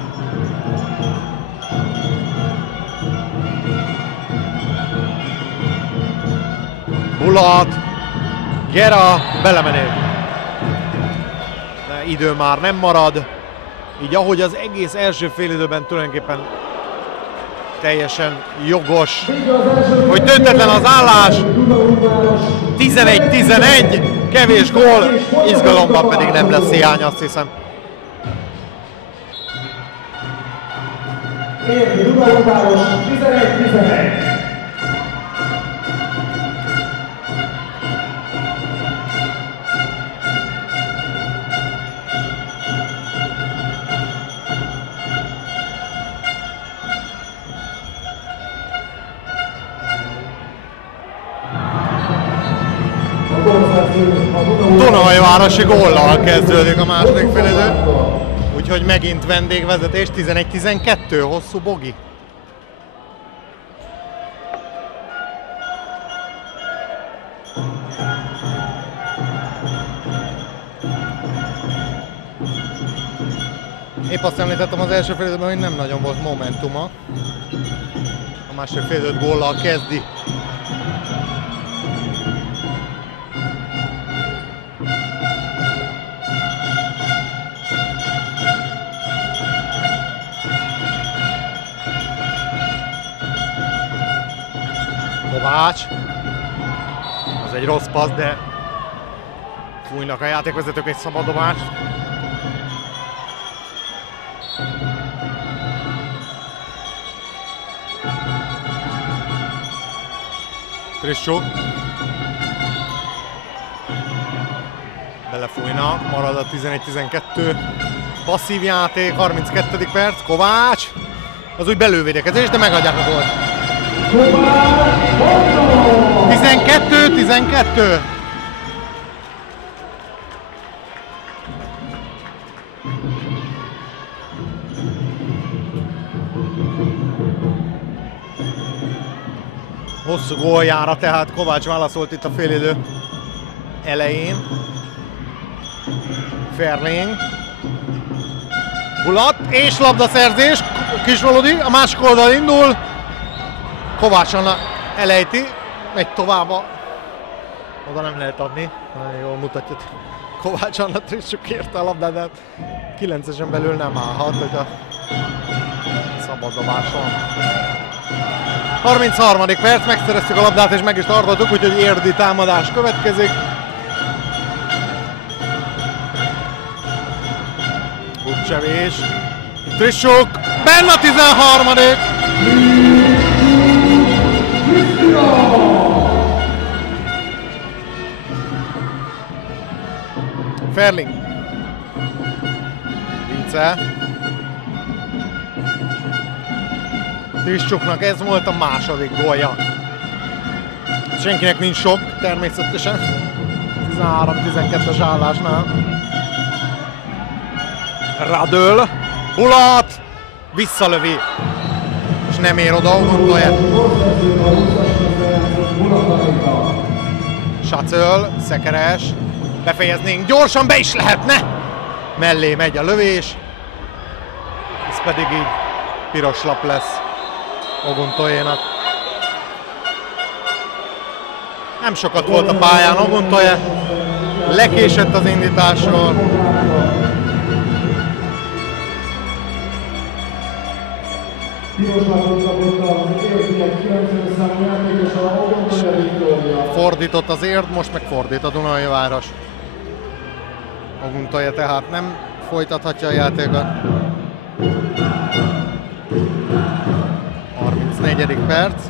Bulat, Gera, belemenő. De idő már nem marad. Így ahogy az egész első félidőben tulajdonképpen teljesen jogos, hogy döntetlen az állás. 11-11, kevés gól, izgalomban pedig nem lesz hiány, azt hiszem. Érdi Dunaújváros 11-11. Dunaújvárosi góllal kezdődik a második félidő. Úgyhogy megint vendégvezetés, 11-12, hosszú bogi. Épp azt említettem az első félidőben, hogy nem nagyon volt momentuma. A második félidőt góllal kezdi. Kovács. Az egy rossz passz, de fújnak a játékvezetők egy szabaddobást. Triszcsuk. Belefújnak, marad a 11-12. Passzív játék, 32. perc, Kovács. Az úgy belővédekezés, de megadják a gólt. 12-12. Hosszú góljára, tehát Kovács válaszolt itt a félidő elején. Ferling. Bulat és labdaszerzés. Kisvalodi a másik oldal indul. Kovács Anna elejti, megy tovább, oda nem lehet adni, nagyon jól mutatja. Kovács Anna Triszcsuk kérte a labdát, de 9-esen belül nem állhat, hogy a szabaddobás van. 33. perc, megszereztük a labdát és meg is tartottuk, úgyhogy érdi támadás következik. Vukcevics, Triszcsuk, benne a 13. Ferling. Vince. Triszcsuknak ez volt a második gólja. Senkinek nincs sok, természetesen. 13-12-es állásnál. Radöl. Bulat. Visszalövi. És nem ér oda, gondolja. Sacöl, Szekeres. Befejeznénk, gyorsan be is lehetne! Mellé megy a lövés. Ez pedig így piros lap lesz Oguntoyénak. Nem sokat volt a pályán Oguntoye. Lekésett az indításról. Fordított az Érd, most meg fordít a Dunaújváros. Oguntoye tehát nem folytathatja a játékot. 34. perc.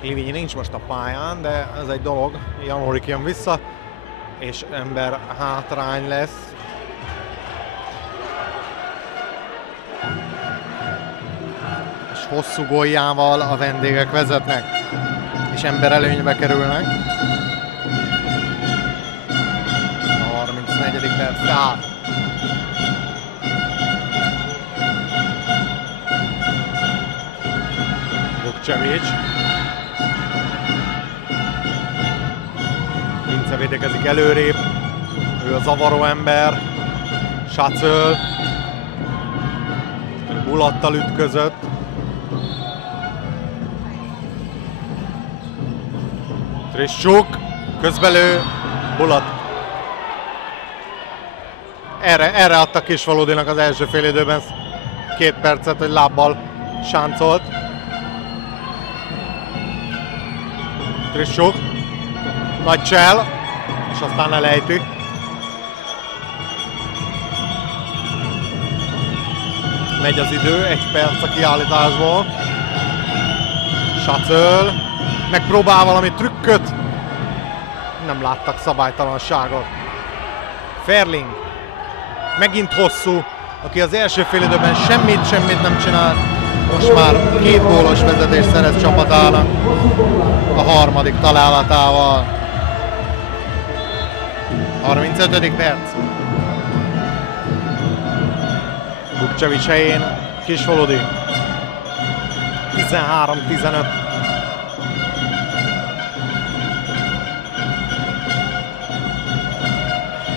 Klivinyi nincs most a pályán, de ez egy dolog. Janorik jön vissza, és ember hátrány lesz. És hosszú góljával a vendégek vezetnek, és ember előnybe kerülnek. A 34. perc áll. Vukcevic. Vince védekezik előrébb. Ő a zavaró ember. Sacöl. Bulattal ütközött. Trissuk. Közbelő. Bulat. Erre adta Kisfaludinak az első fél időben 2 percet, hogy lábbal sáncolt. Trissuk. Nagy csel, és aztán elejti. Megy az idő, 1 perc a kiállításból. Sacöl. Megpróbál valami trükköt. Nem láttak szabálytalanságot. Ferling. Megint hosszú, aki az első fél időben semmit nem csinál. Most már 2 gólos vezetést szerez csapatának a harmadik találatával. 35. perc. Vukcevic helyén Kisfaludi. 13-15.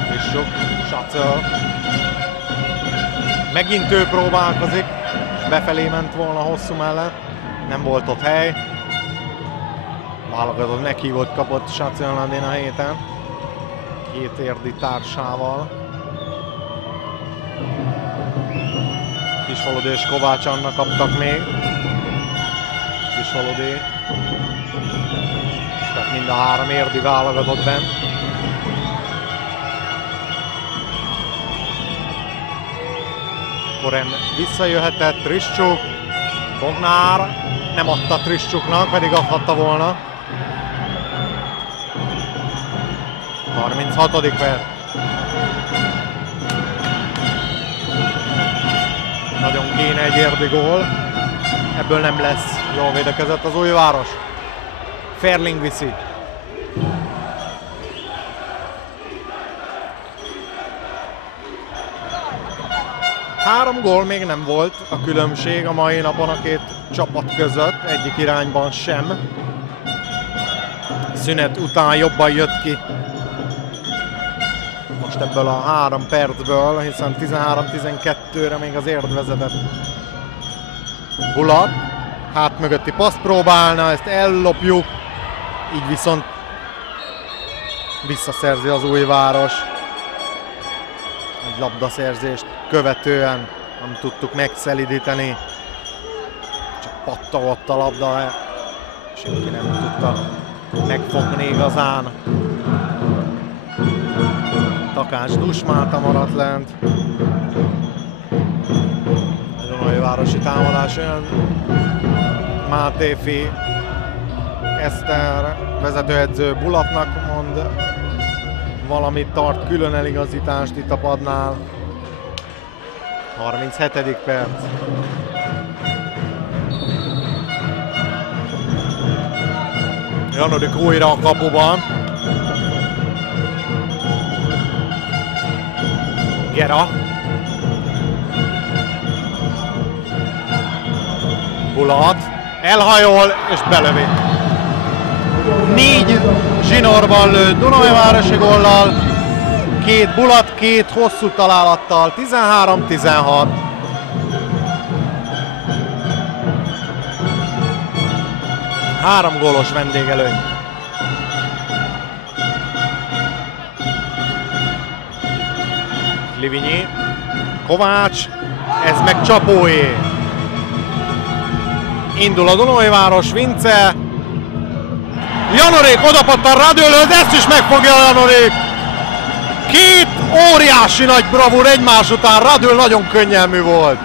Trissuk, Sacöl. Megint ő próbálkozik, és befelé ment volna hosszú mellett. Nem volt ott hely. Válogatott meghívót kapott Sacölnál a héten. 2 érdi társával. Kisfaludi és Kovács Anna kaptak még. Kisfaludi. Tehát mind a 3 érdi válogatott bent. Koren visszajöhetett, Trissuk. Bognár nem adta Trissuknak, pedig adhatta volna. 36. perc. Nagyon kéne egy érdi gól. Ebből nem lesz. Jól védekezett az Újváros. Ferling viszi. Három gól még nem volt a különbség a mai napon a 2 csapat között, egyik irányban sem. Szünet után jobban jött ki most ebből a 3 percből, hiszen 13-12-re még az Érd vezetett. Bulat, hát mögötti paszt próbálna, ezt ellopjuk, így viszont visszaszerzi az Újváros. Egy labdaszerzést követően nem tudtuk megszelidíteni, csak pattogott a labda, senki nem tudta megfogni igazán. Takács Dusmáta maradt lent. A Dunajvárosi támadás olyan. Mátéfi Eszter vezetőedző Bulatnak mond valamit, tart külön eligazítást itt a padnál. 37. perc. Janorik újra a kapuban. Gera. Bulat. Elhajol és belövi. 4 zsinórban lő Dunajvárosi góllal. 2 Bulat, 2 hosszú találattal. 13-16. Három gólos vendégelőny. Klivinyi, Kovács, ez meg Csapóé. Indul a Dunajváros, Vince. Janorik odapattan Radőlő, ezt is megfogja Janorik. 2 óriási nagy bravúr egymás után, Radül nagyon könnyelmű volt.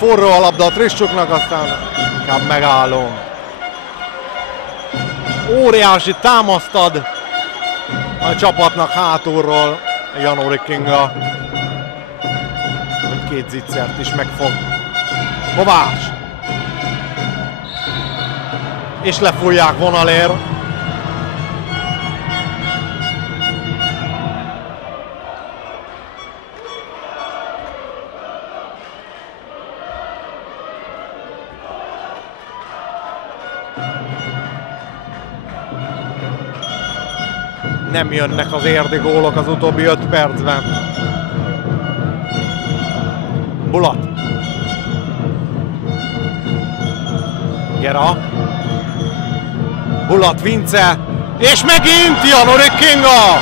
Forró a labda a Trissuknak, aztán inkább megállom. Óriási támaszt ad a csapatnak hátulról Janori Kinga. Két zicsert is megfog Kovács. És lefújják vonalér. Nem jönnek az érdi gólok az utóbbi 5 percben. Bulat. Gera. Bulat, Vince. És megint Janori Kinga.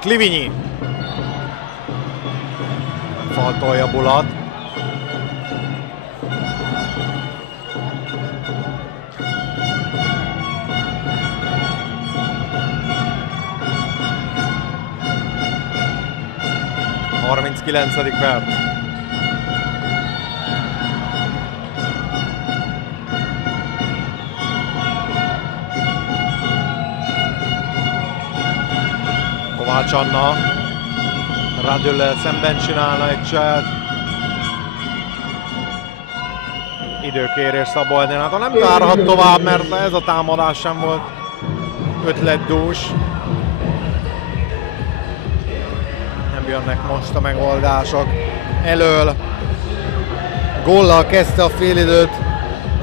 Klivinyi. Faltolja Bulat. A 39. perc. Kovács Anna. Radüllel szemben csinálna egy cselt. Időkérés Szabolcsnál. Nem várhat tovább, mert ez a támadás sem volt ötletdús. Jönnek most a megoldások elől. Góllal kezdte a félidőt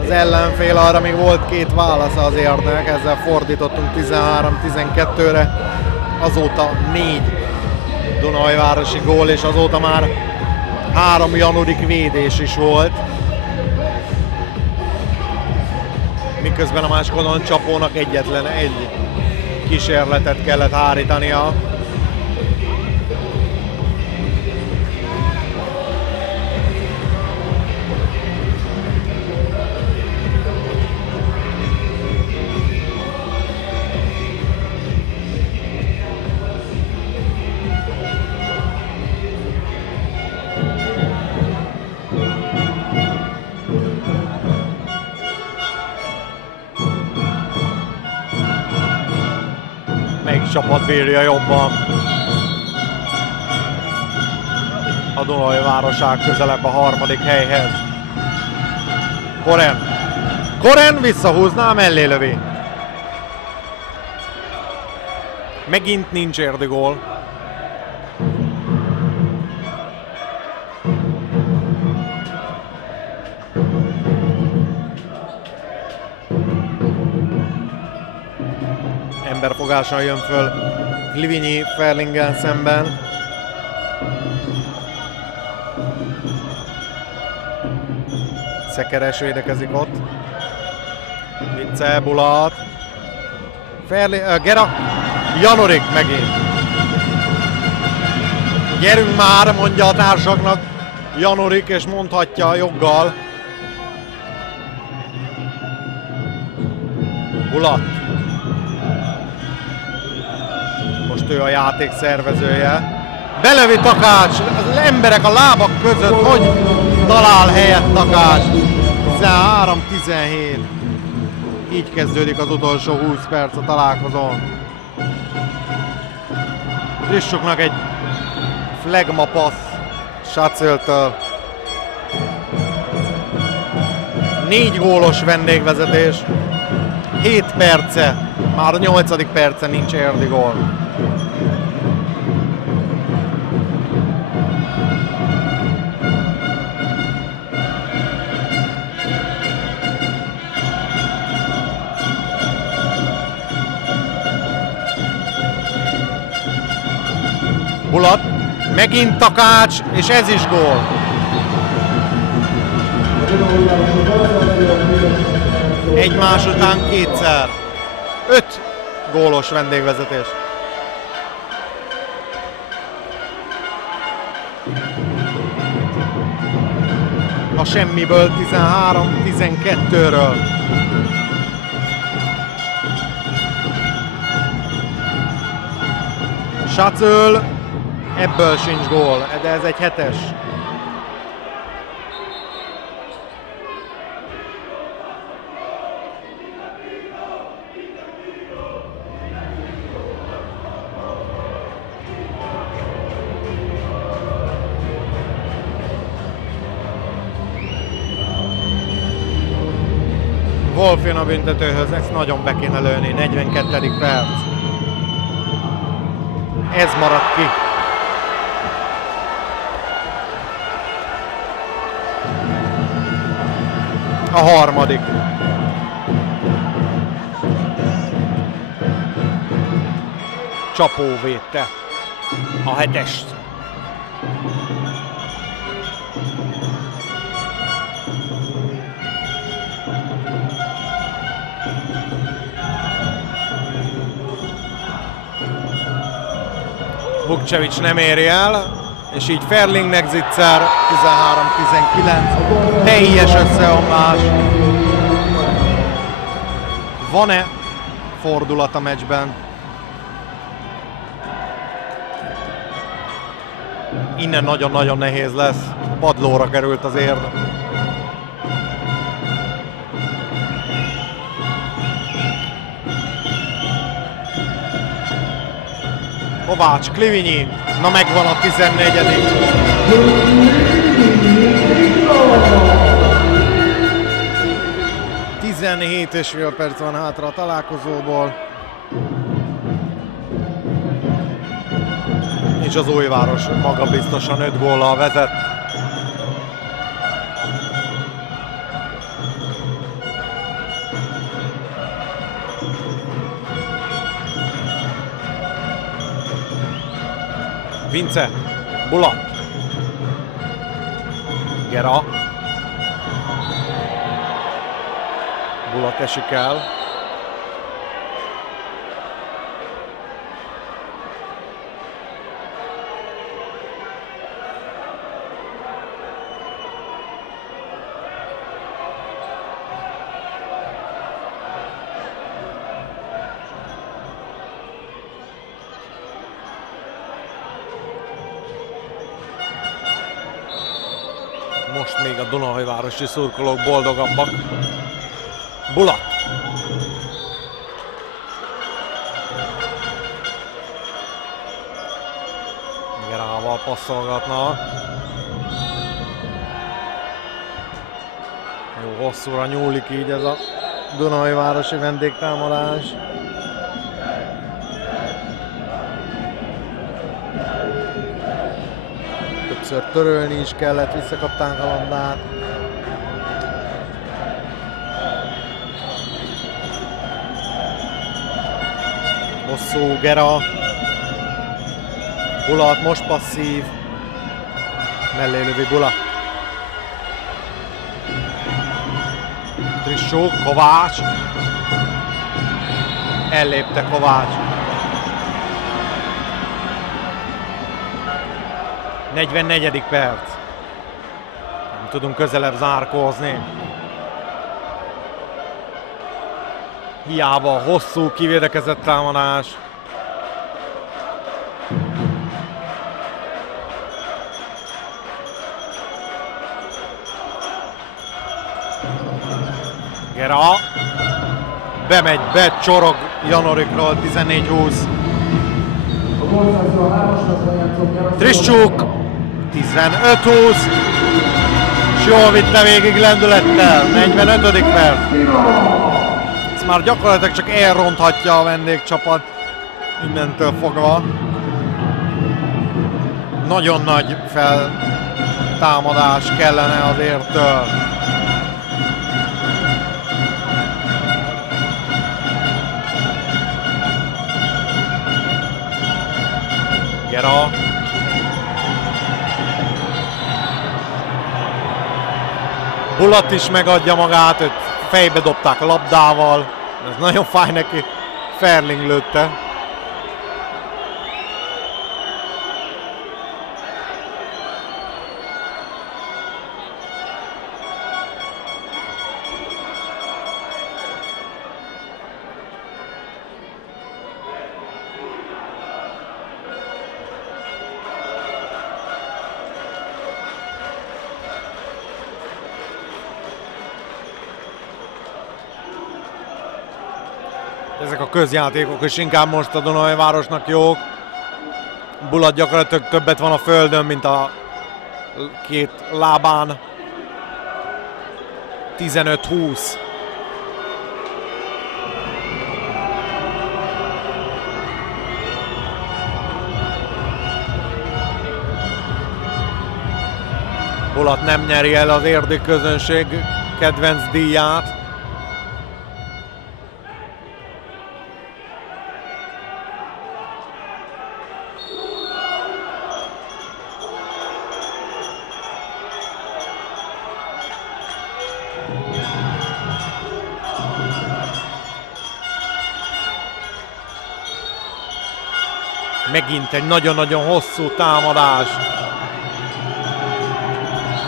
az ellenfél, arra még volt 2 válasza az Érdnek, ezzel fordítottunk 13-12-re. Azóta 4 Dunajvárosi gól, és azóta már 3 Janorik védés is volt. Miközben a másik oldalon Csapónak egyetlen egy kísérletet kellett hárítania. Csapat bírja jobban. A Dunajváros áll közelebb a 3. helyhez. Koren. Koren visszahúzná, mellé lövi. Megint nincs érdi gól. Emberfogással jön föl Klivinyi Ferlingen szemben. Szekeres védekezik ott. Vince, Bulat. Gera. Janorik megint. Gyerünk már, mondja a társaknak Janorik, és mondhatja joggal. Bulat. Most ő a játék szervezője. Belövi Takács, az emberek a lábak között, hogy talál helyet Takács. 13-17. Így kezdődik az utolsó 20 perc a találkozón. Trissuknak egy flegma passz Sacöltől. 4 gólos vendégvezetés. 7 perce, már a 8. percen nincs érdi gól. Bulat, megint Takács, és ez is gól. Egymás után 2-szer. 5 gólos vendégvezetés. A semmiből 13-12-ről. Sacöl, ebből sincs gól, de ez egy 7-es. Wolf jön a büntetőhöz, ezt nagyon be kéne lőni, 42. perc. Ez maradt ki. A harmadik. Csapó védte a 7-est. Vukcevic nem éri el, és így Ferlingnek zicser, 13-19, teljes összeomlás. Van-e fordulat a meccsben? Innen nagyon-nagyon nehéz lesz, padlóra került az érd. Kovács, Klivinyi, na megvan a 14. 17,5 perc van hátra a találkozóból. És az Újváros magabiztosan 5 góllal vezet. Vince, Bula, Gera, Bula esik el. Most még a Dunaújvárosi szurkolók boldogabbak. Bula. Gerával passzolgatnak. Jó, hosszúra nyúlik így ez a Dunaújvárosi vendégtámadás. Többször törölni is kellett, visszakapták a labdát. Hosszú Gera. Bula most passzív. Mellé lövi Bula. Trissó, Kovács. Ellépte Kovács. 44. perc. Nem tudunk közelebb zárkózni. Hiába hosszú, kivédekezett támadás. Gera. Bemegy, becsorog Janorikról, 14-20. Trissuk, 15-20, és jól vitte végig lendülettel, 45. perc. Ezt már gyakorlatilag csak elronthatja a vendégcsapat innentől fogva. Nagyon nagy feltámadás kellene az értől. Gera. Bulat is megadja magát, őt fejbe dobták a labdával. Ez nagyon fáj neki. Ferling lőtte. Ezek a közjátékok is inkább most a Dunaújvárosnak jók. Bulat gyakorlatilag többet van a földön, mint a két lábán. 15-20. Bulat nem nyeri el az érdi közönség kedvenc díját. Megint egy nagyon-nagyon hosszú támadás.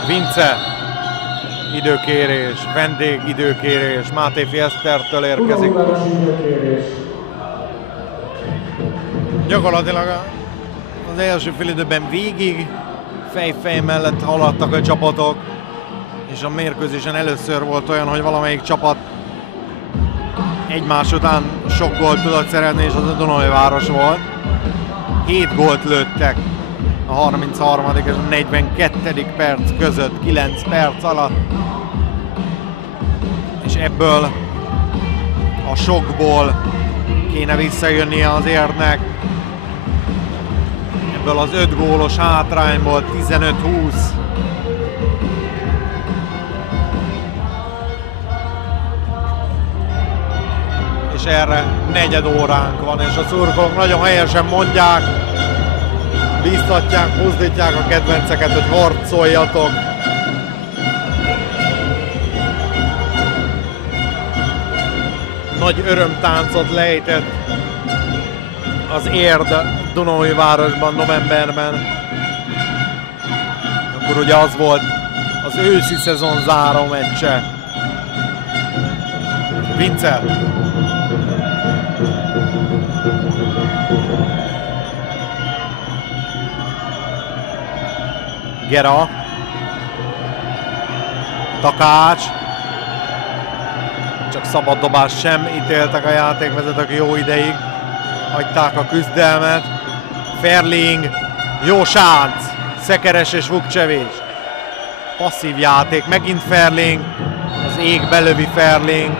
Vince, időkérés, vendég időkérés, Máté Fiesztertől érkezik. Gyakorlatilag az első félidőben végig fej-fej mellett haladtak a csapatok, és a mérkőzésen először volt olyan, hogy valamelyik csapat egymás után sok gólt tudott szerezni, és az a Dunaújváros volt. 7 gólt lőttek a 33. és a 42. perc között, 9 perc alatt. És ebből a sokból kéne visszajönnie az Érdnek. Ebből az 5 gólos hátrányból 15-20. És erre negyed óránk van, és a szurkolók nagyon helyesen mondják, bíztatják, mozdítják a kedvenceket, hogy harcoljatok. Nagy örömtáncot lejtett az Érd Dunaújvárosban novemberben. Akkor ugye az volt az őszi szezon záró meccse. Vince. Gera. Takács. Csak szabad dobást sem ítéltek a játékvezetők jó ideig. Hagyták a küzdelmet. Ferling. Jó sánc. Szekeres és Vukcevics. Passzív játék. Megint Ferling. Az ég belövi Ferling.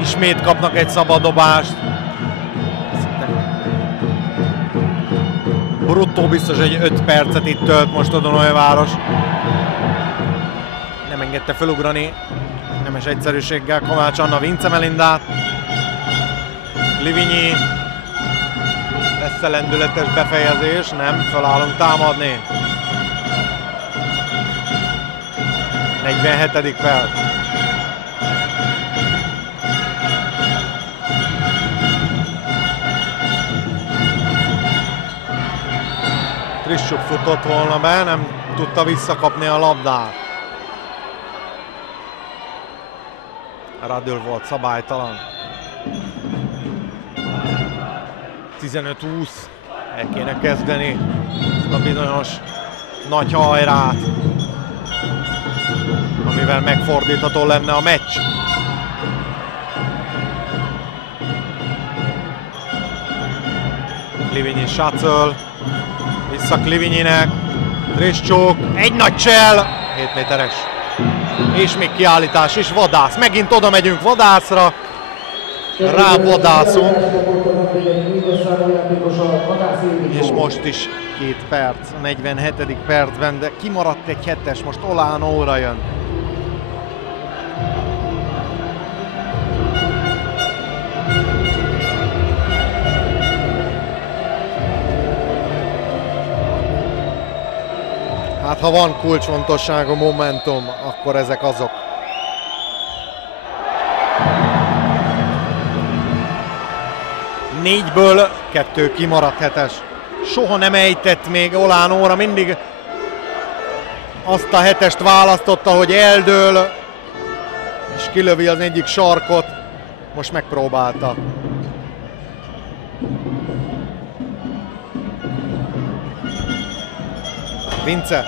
Ismét kapnak egy szabad dobást. Bruttó biztos, hogy 5 percet itt tölt most a Dunaújváros. Nem engedte felugrani nemes egyszerűséggel Kovács Anna Vince Melindát. Livinyi. Lesz-e lendületes befejezés? Nem, felállunk támadni. 47. perc. Trissuk futott volna be, nem tudta visszakapni a labdát. Radül volt szabálytalan. 15-20. El kéne kezdeni ezt a bizonyos nagy hajrát, amivel megfordítható lenne a meccs. Livinyi sátszöl. Vissza Klivinyinek. Trissuk. Egy nagy csel. 7 méteres. És még kiállítás is. Vadász. Megint oda megyünk vadászra. Rá vadászunk. És most is 2 perc. 47. percben, de kimaradt egy 7-es. Most Olánóra jön. Hát ha van kulcsfontosságú momentum, akkor ezek azok. Négyből 2 kimaradt 7-es. Soha nem ejtett még Olánóra, mindig azt a 7-est választotta, hogy eldől, és kilövi az egyik sarkot. Most megpróbálta. Vince.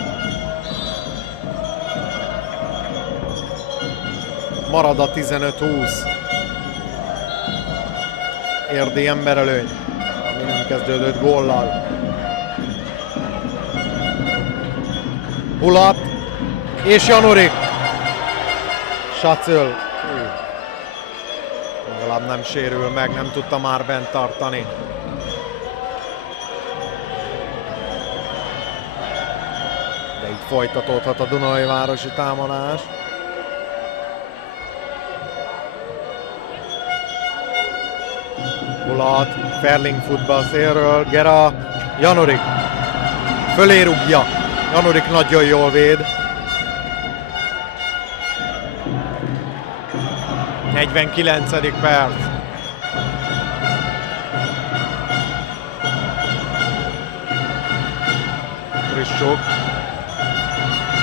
Marad a 15-20. érdi emberelőny, ami nem kezdődött góllal. Bulat és Janurik. Sacöl. Legalább nem sérül meg, nem tudta már bent tartani. De így folytatódhat a Dunaújvárosi támadás. Bulat, Ferlingfut be a szélről, Gera, Janurik fölé rúgja. Janurik nagyon jól véd. 49. perc. Trissuk.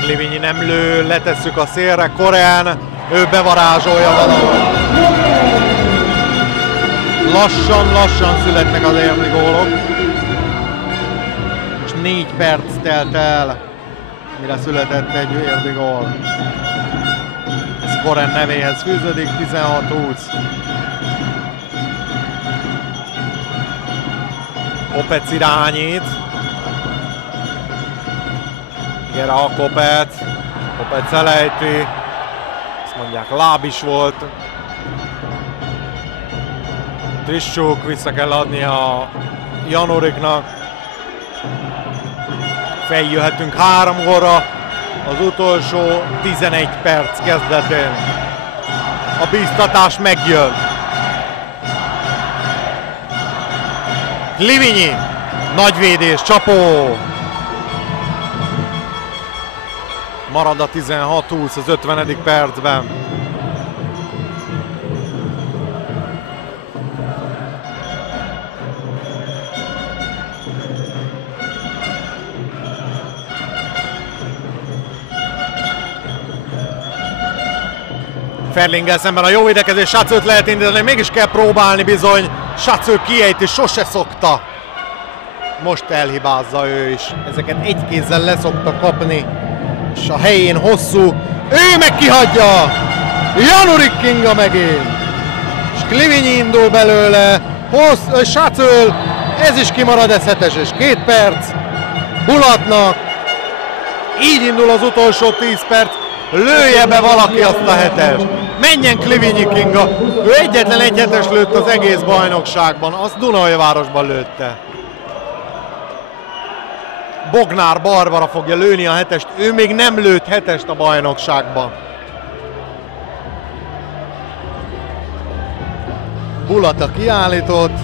Livinyi nem lő, letesszük a szélre, Korén, ő bevarázsolja valahol. Lassan születnek az érdi gólok. Most 4 perc telt el, mire született egy érdi gól. Ez Korén nevéhez fűződik, 16-20. Kopec irányít. Gera, Kopec. Kopec elejti. Azt mondják, láb is volt. Trissuk, vissza kell adni a Januriknak. Feljöhetünk 3 gólra az utolsó 11 perc kezdetén. A bíztatás megjön. Livinyi, nagy védés, csapó. Marad a 16-20 az 50. percben. Ferlinggel szemben a jó védekezés, Sacölt lehet indítani, mégis kell próbálni bizony. Sacöl kiejti, sose szokta. Most elhibázza ő is. Ezeket egy kézzel leszokta kapni. És a helyén hosszú, ő meg kihagyja! Janurik Kinga megint! És Livinyi indul belőle, Sacöl, ez is kimarad, ez 7-es és 2 perc. Bulatnak, így indul az utolsó 10 perc, lője be valaki azt a 7-est. Menjen Livinyi Kinga, ő egyetlen egy 7-es lőtt az egész bajnokságban, azt Dunaújvárosban lőtte. Bognár Barbara fogja lőni a 7-est, ő még nem lőtt 7-est a bajnokságban. Bulata kiállított.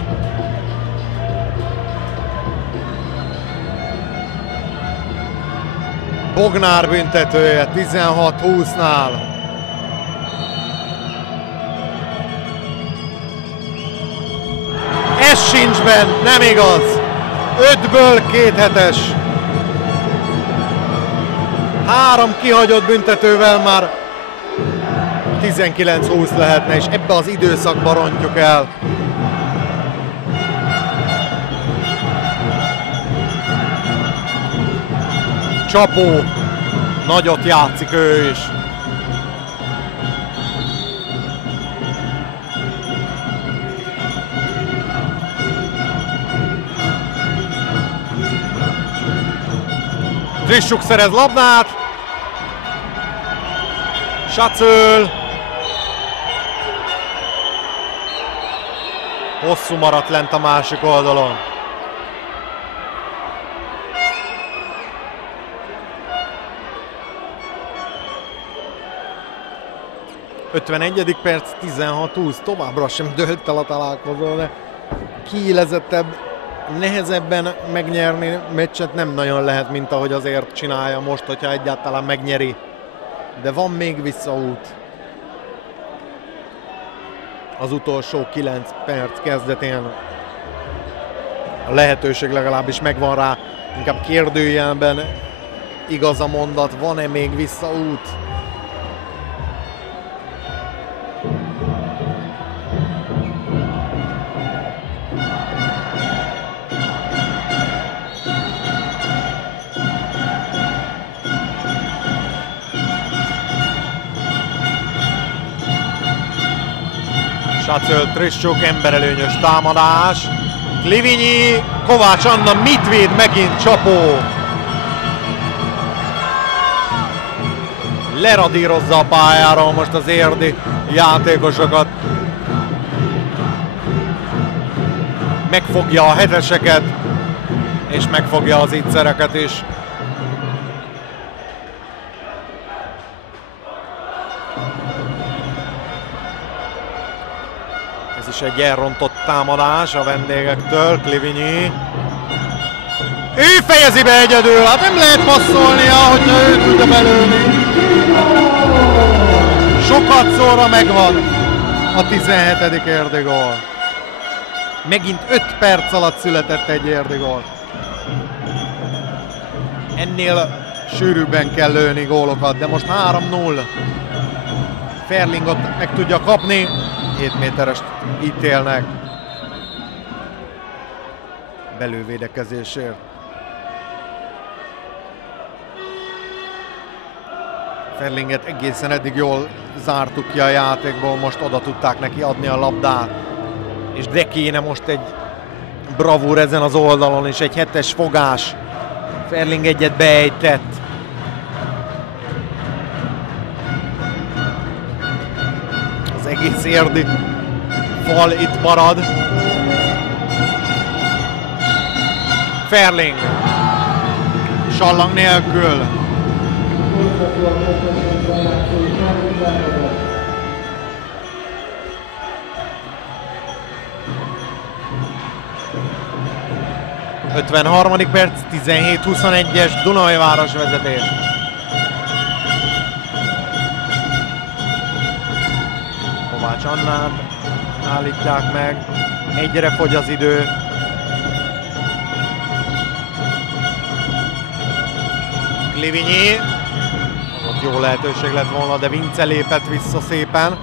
Bognár büntetője 16-20-nál. Ez sincs bent, nem igaz. 5-ből 2 7-es. 3 kihagyott büntetővel már 19-20 lehetne, és ebbe az időszakba rontjuk el. Csapó, nagyot játszik ő is. Trissuk szerez labdát. Sacöl. Hosszú maradt lent a másik oldalon. ...51. perc, 16-20, továbbra sem dőlt el a találkozó, de kiélezettebb, nehezebben megnyerni meccset nem nagyon lehet, mint ahogy azért csinálja most, hogyha egyáltalán megnyeri. De van még visszaút. Az utolsó 9 perc kezdetén a lehetőség legalábbis megvan rá, inkább kérdőjelben igaz a mondat, van-e még visszaút? Sacöl, Triszcsuk, emberelőnyös támadás. Klivinyi, Kovács Anna mit véd, megint csapó. Leradírozza a pályáról most az érdi játékosokat. Megfogja a heteseket, és megfogja az ittszereket is. Ez is egy elrontott támadás a vendégektől, Klivinyi. Ő fejezi be egyedül, hát nem lehet passzolnia, hogyha ő tudja belőni. Sokat szorra megvan a 17. érdi gól. Megint 5 perc alatt született egy érdi gól. Ennél sűrűbben kell lőni gólokat, de most 3-0. Ferlingot meg tudja kapni, 7 méteres ítélnek belővédekezésért. Ferlinget egészen eddig jól zártuk ki a játékból, most oda tudták neki adni a labdát. És de kéne most egy bravúr ezen az oldalon, és egy 7-es fogás. Ferling egyet beejtett. Az egész érdi fal itt marad. Ferling. Sallang nélkül. 53. perc, 17-21-es Dunajváros vezetés. Kovács Annát állítják meg, egyre fogy az idő. Klivinyi, ott jó lehetőség lett volna, de Vince lépett vissza szépen.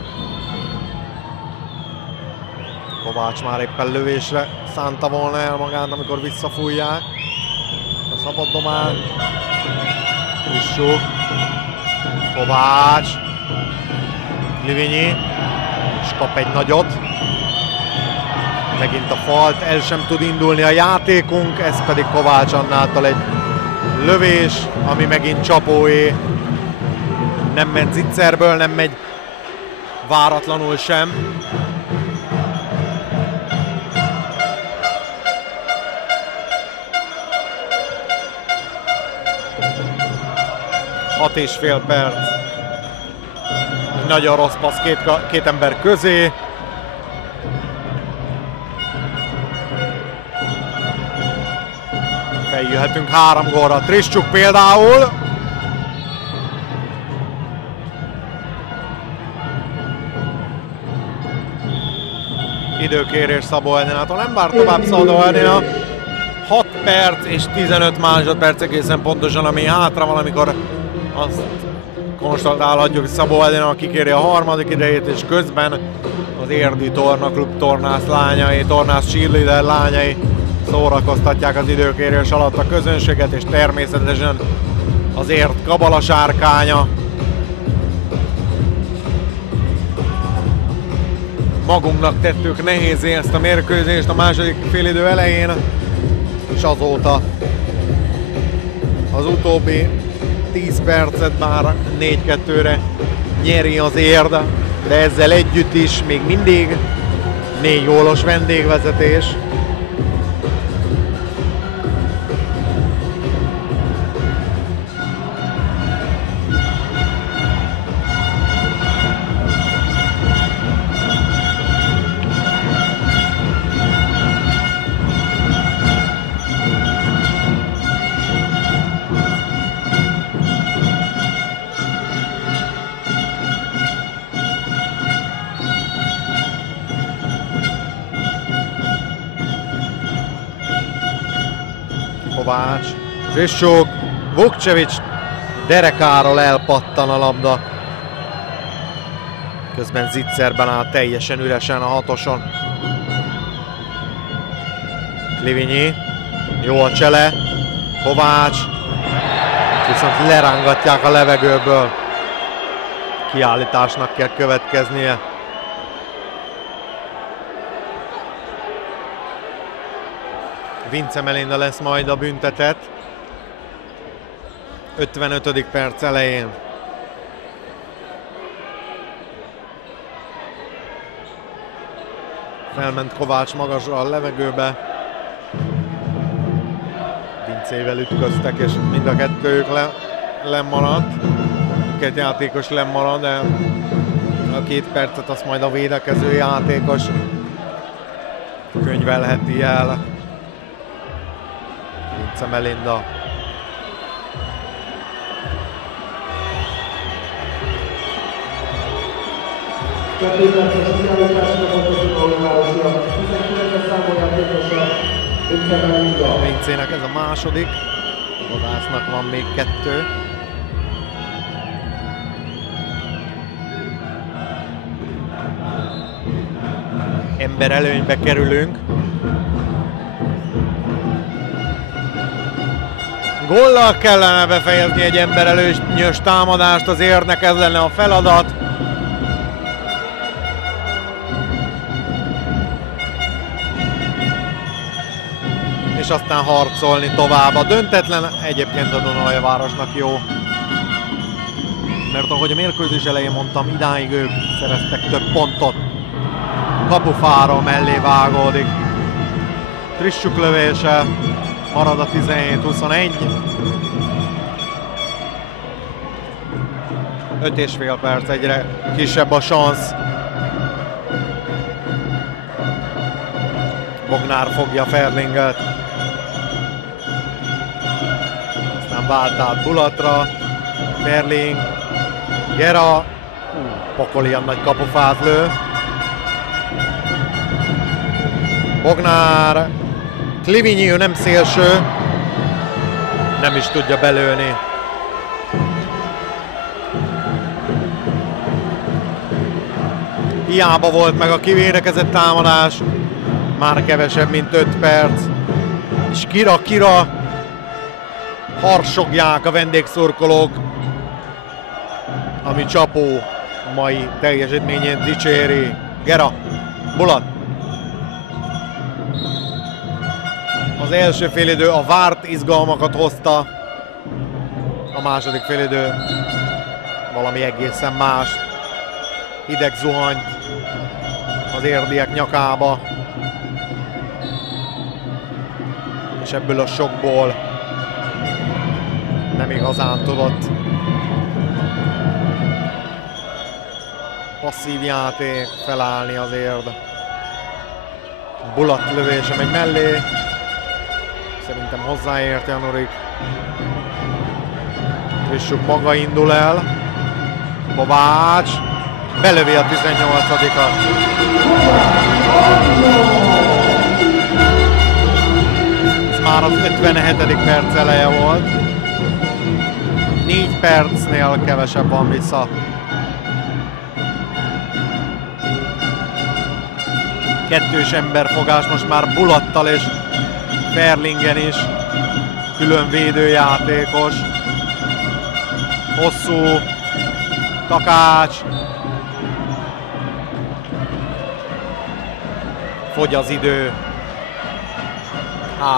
Kovács már éppen lövésre szánta volna el magát, amikor visszafújják. A szabad dobás. Triszcsuk. Kovács. Klivinyi. És kap egy nagyot. Megint a falt, el sem tud indulni a játékunk, ez pedig Kovács Annától egy lövés, ami megint csapóé. Nem ment zicserből, nem megy váratlanul sem. Hat és fél perc. Nagyon rossz passz két ember közé. Feljöhetünk 3 gólra. Triszcsuk például. Időkérés Szabó Edinától. Nem vár tovább Szabó Edina. 6 perc és 15 másodperc egészen pontosan, ami hátra van, amikor azt konstatálhatjuk, hogy Szabó Edina kikéri a harmadik idejét, és közben az érdi tornaklub tornász lányai, tornász cheerleader lányai szórakoztatják az időkérés alatt a közönséget, és természetesen az Érd kabala sárkánya. Magunknak tettük nehézé ezt a mérkőzést a második félidő elején, és azóta az utóbbi 10 percet már 4-2-re nyeri az Érd, de ezzel együtt is még mindig 4 gólos vendégvezetés. Kovács, Triszcsuk, Vukcevics derekáról elpattan a labda. Közben Zitzerben áll teljesen üresen a hatoson. Klivinyi, jó a csele, Kovács, viszont lerángatják a levegőből. Kiállításnak kell következnie. Vince Melinda lesz majd a büntetett. 55. perc elején. Felment Kovács magasra a levegőbe. Vincével ütköztek, és mind a kettőjük lemaradt. Két játékos lemarad, de a 2 percet azt majd a védekező játékos könyvelheti el. Vince Melinda. Vincének ez a második, Vadásznak van még 2. Ember előnybe kerülünk. Góllal kellene befejezni egy ember előnyös támadást, az Érnek ez lenne a feladat. És aztán harcolni tovább. A döntetlen egyébként a Dunaújvárosnak jó. Mert ahogy a mérkőzés elején mondtam, idáig ők szereztek több pontot. Kapufára mellé vágódik. Trissuk lövése, marad a 17-21. 5,5 perc, egyre kisebb a szansz. Bognár fogja Ferlinget. Aztán vált át Bulatra. Ferling, Gera. Pokolian nagy kapufát lő. Bognár. Klivinyi, ő nem szélső. Nem is tudja belőni. Hiába volt meg a kivédekezett támadás. Már kevesebb, mint 5 perc. És kira harsogják a vendégszurkolók, ami Csapó mai teljesítményét dicséri. Gera, Bulat. Az első félidő a várt izgalmakat hozta. A második félidő valami egészen más. Hideg zuhanyt az érdiek nyakába. És ebből a sokból nem igazán tudott passzív játék felállni az Érd. Bulat lövése megy mellé. Szerintem hozzáért Janurik. Trissuk maga indul el. Kovács belövi a 18-at. Ez már az 57. perc eleje volt. 4 percnél kevesebb van vissza. Kettős emberfogás most már Bulattal és Ferlingen is. Külön védőjátékos. Hosszú. Takács. Fogy az idő.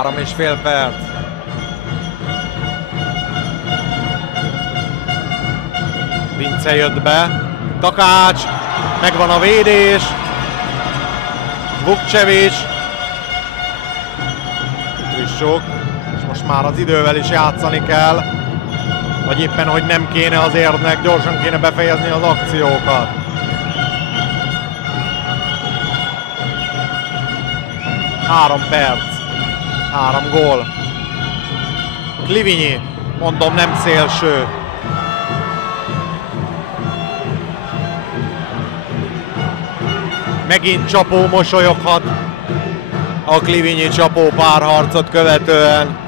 3,5 perc. Vince jött be. Takács. Megvan a védés. Vukcevic. Trissuk. És most már az idővel is játszani kell. Vagy éppen, hogy nem kéne az Érdnek, gyorsan kéne befejezni az akciókat. Három perc. 3 gól. Klivinyi, mondom, nem szélső. Megint Csapó mosolyoghat a Klivinyi-Csapó párharcot követően.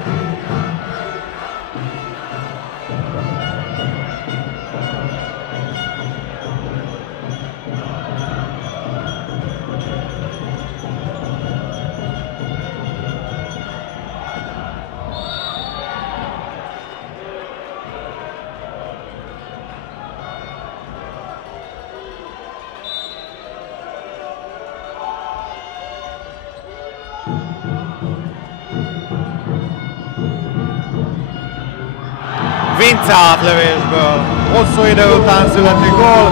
Vince átlövésből. Hosszú idő után születik gól,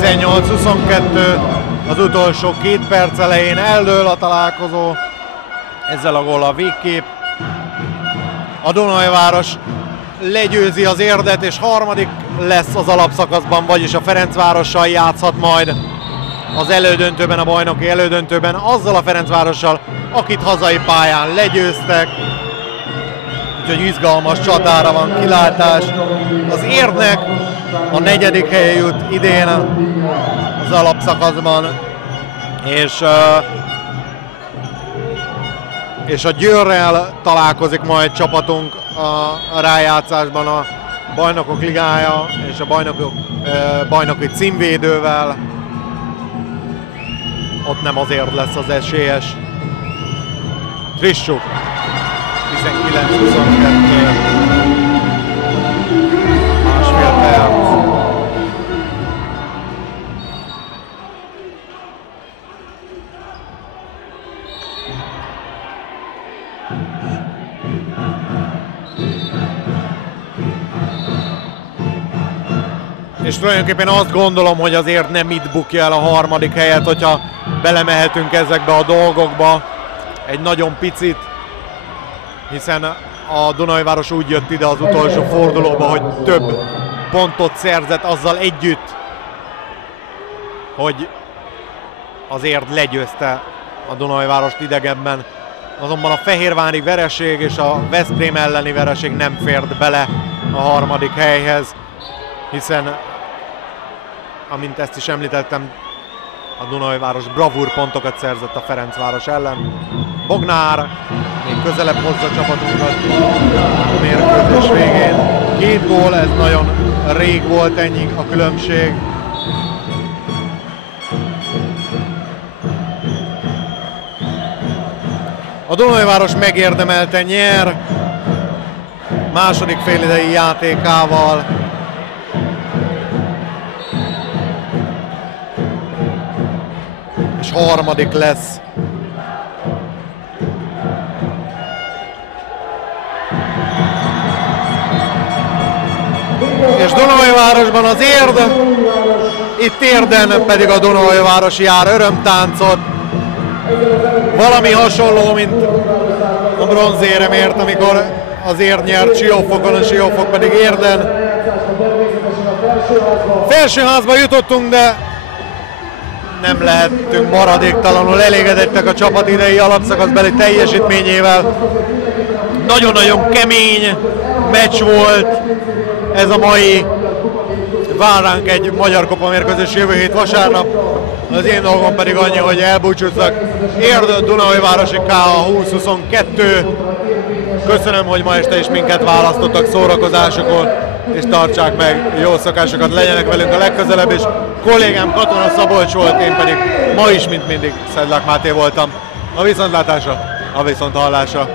18-22, az utolsó 2 perc elején eldől a találkozó, ezzel a góllal végképp. A Dunajváros legyőzi az Érdet, és harmadik lesz az alapszakaszban, vagyis a Ferencvárossal játszhat majd az elődöntőben, a bajnoki elődöntőben, azzal a Ferencvárossal, akit hazai pályán legyőztek. Úgyhogy izgalmas csatára van kilátás. Az Érdnek a 4. helyen jut idén az alapszakaszban, és a Győrrel találkozik majd csapatunk a rájátszásban a Bajnokok Ligája és a bajnoki címvédővel. Ott nem azért lesz az esélyes. Trissuk 19-22. Másfél perc. És tulajdonképpen azt gondolom, hogy azért nem itt bukja el a harmadik helyet, hogyha belemehetünk ezekbe a dolgokba egy nagyon picit, hiszen a Dunajváros úgy jött ide az utolsó fordulóba, hogy több pontot szerzett azzal együtt, hogy az Érd legyőzte a Dunajvárost idegenben. Azonban a fehérvári vereség és a Veszprém elleni vereség nem fért bele a harmadik helyhez, hiszen, amint ezt is említettem, a Dunajváros bravúr pontokat szerzett a Ferencváros ellen. Bognár még közelebb hozza a csapatunkat a mérkőzés végén. 2 gól, ez nagyon rég volt ennyi a különbség. A Dunajváros megérdemelten nyer, második félidei játékával. És harmadik lesz. És Dunajvárosban az Érd, itt Érden pedig a Dunajváros jár örömtáncot. Valami hasonló, mint a bronzéremért, amikor az Érd nyert Siófokon, a Siófok pedig Érden. Felsőházba jutottunk, de nem lehetünk maradéktalanul elégedettek a csapat idei alapszakaszbeli teljesítményével. Nagyon-nagyon kemény meccs volt ez a mai. Vár ránk egy magyar kupa mérkőzés jövő hét vasárnap. Az én dolgom pedig annyi, hogy elbúcsúzzak. Érd Dunajvárosi KA 2022. Köszönöm, hogy ma este is minket választottak szórakozásokon, és tartsák meg jó szokásokat, legyenek velünk a legközelebb, és kollégám Katona Szabolcs volt, én pedig ma is, mint mindig, Szedlák Máté voltam. A viszontlátásra, a viszonthallásra.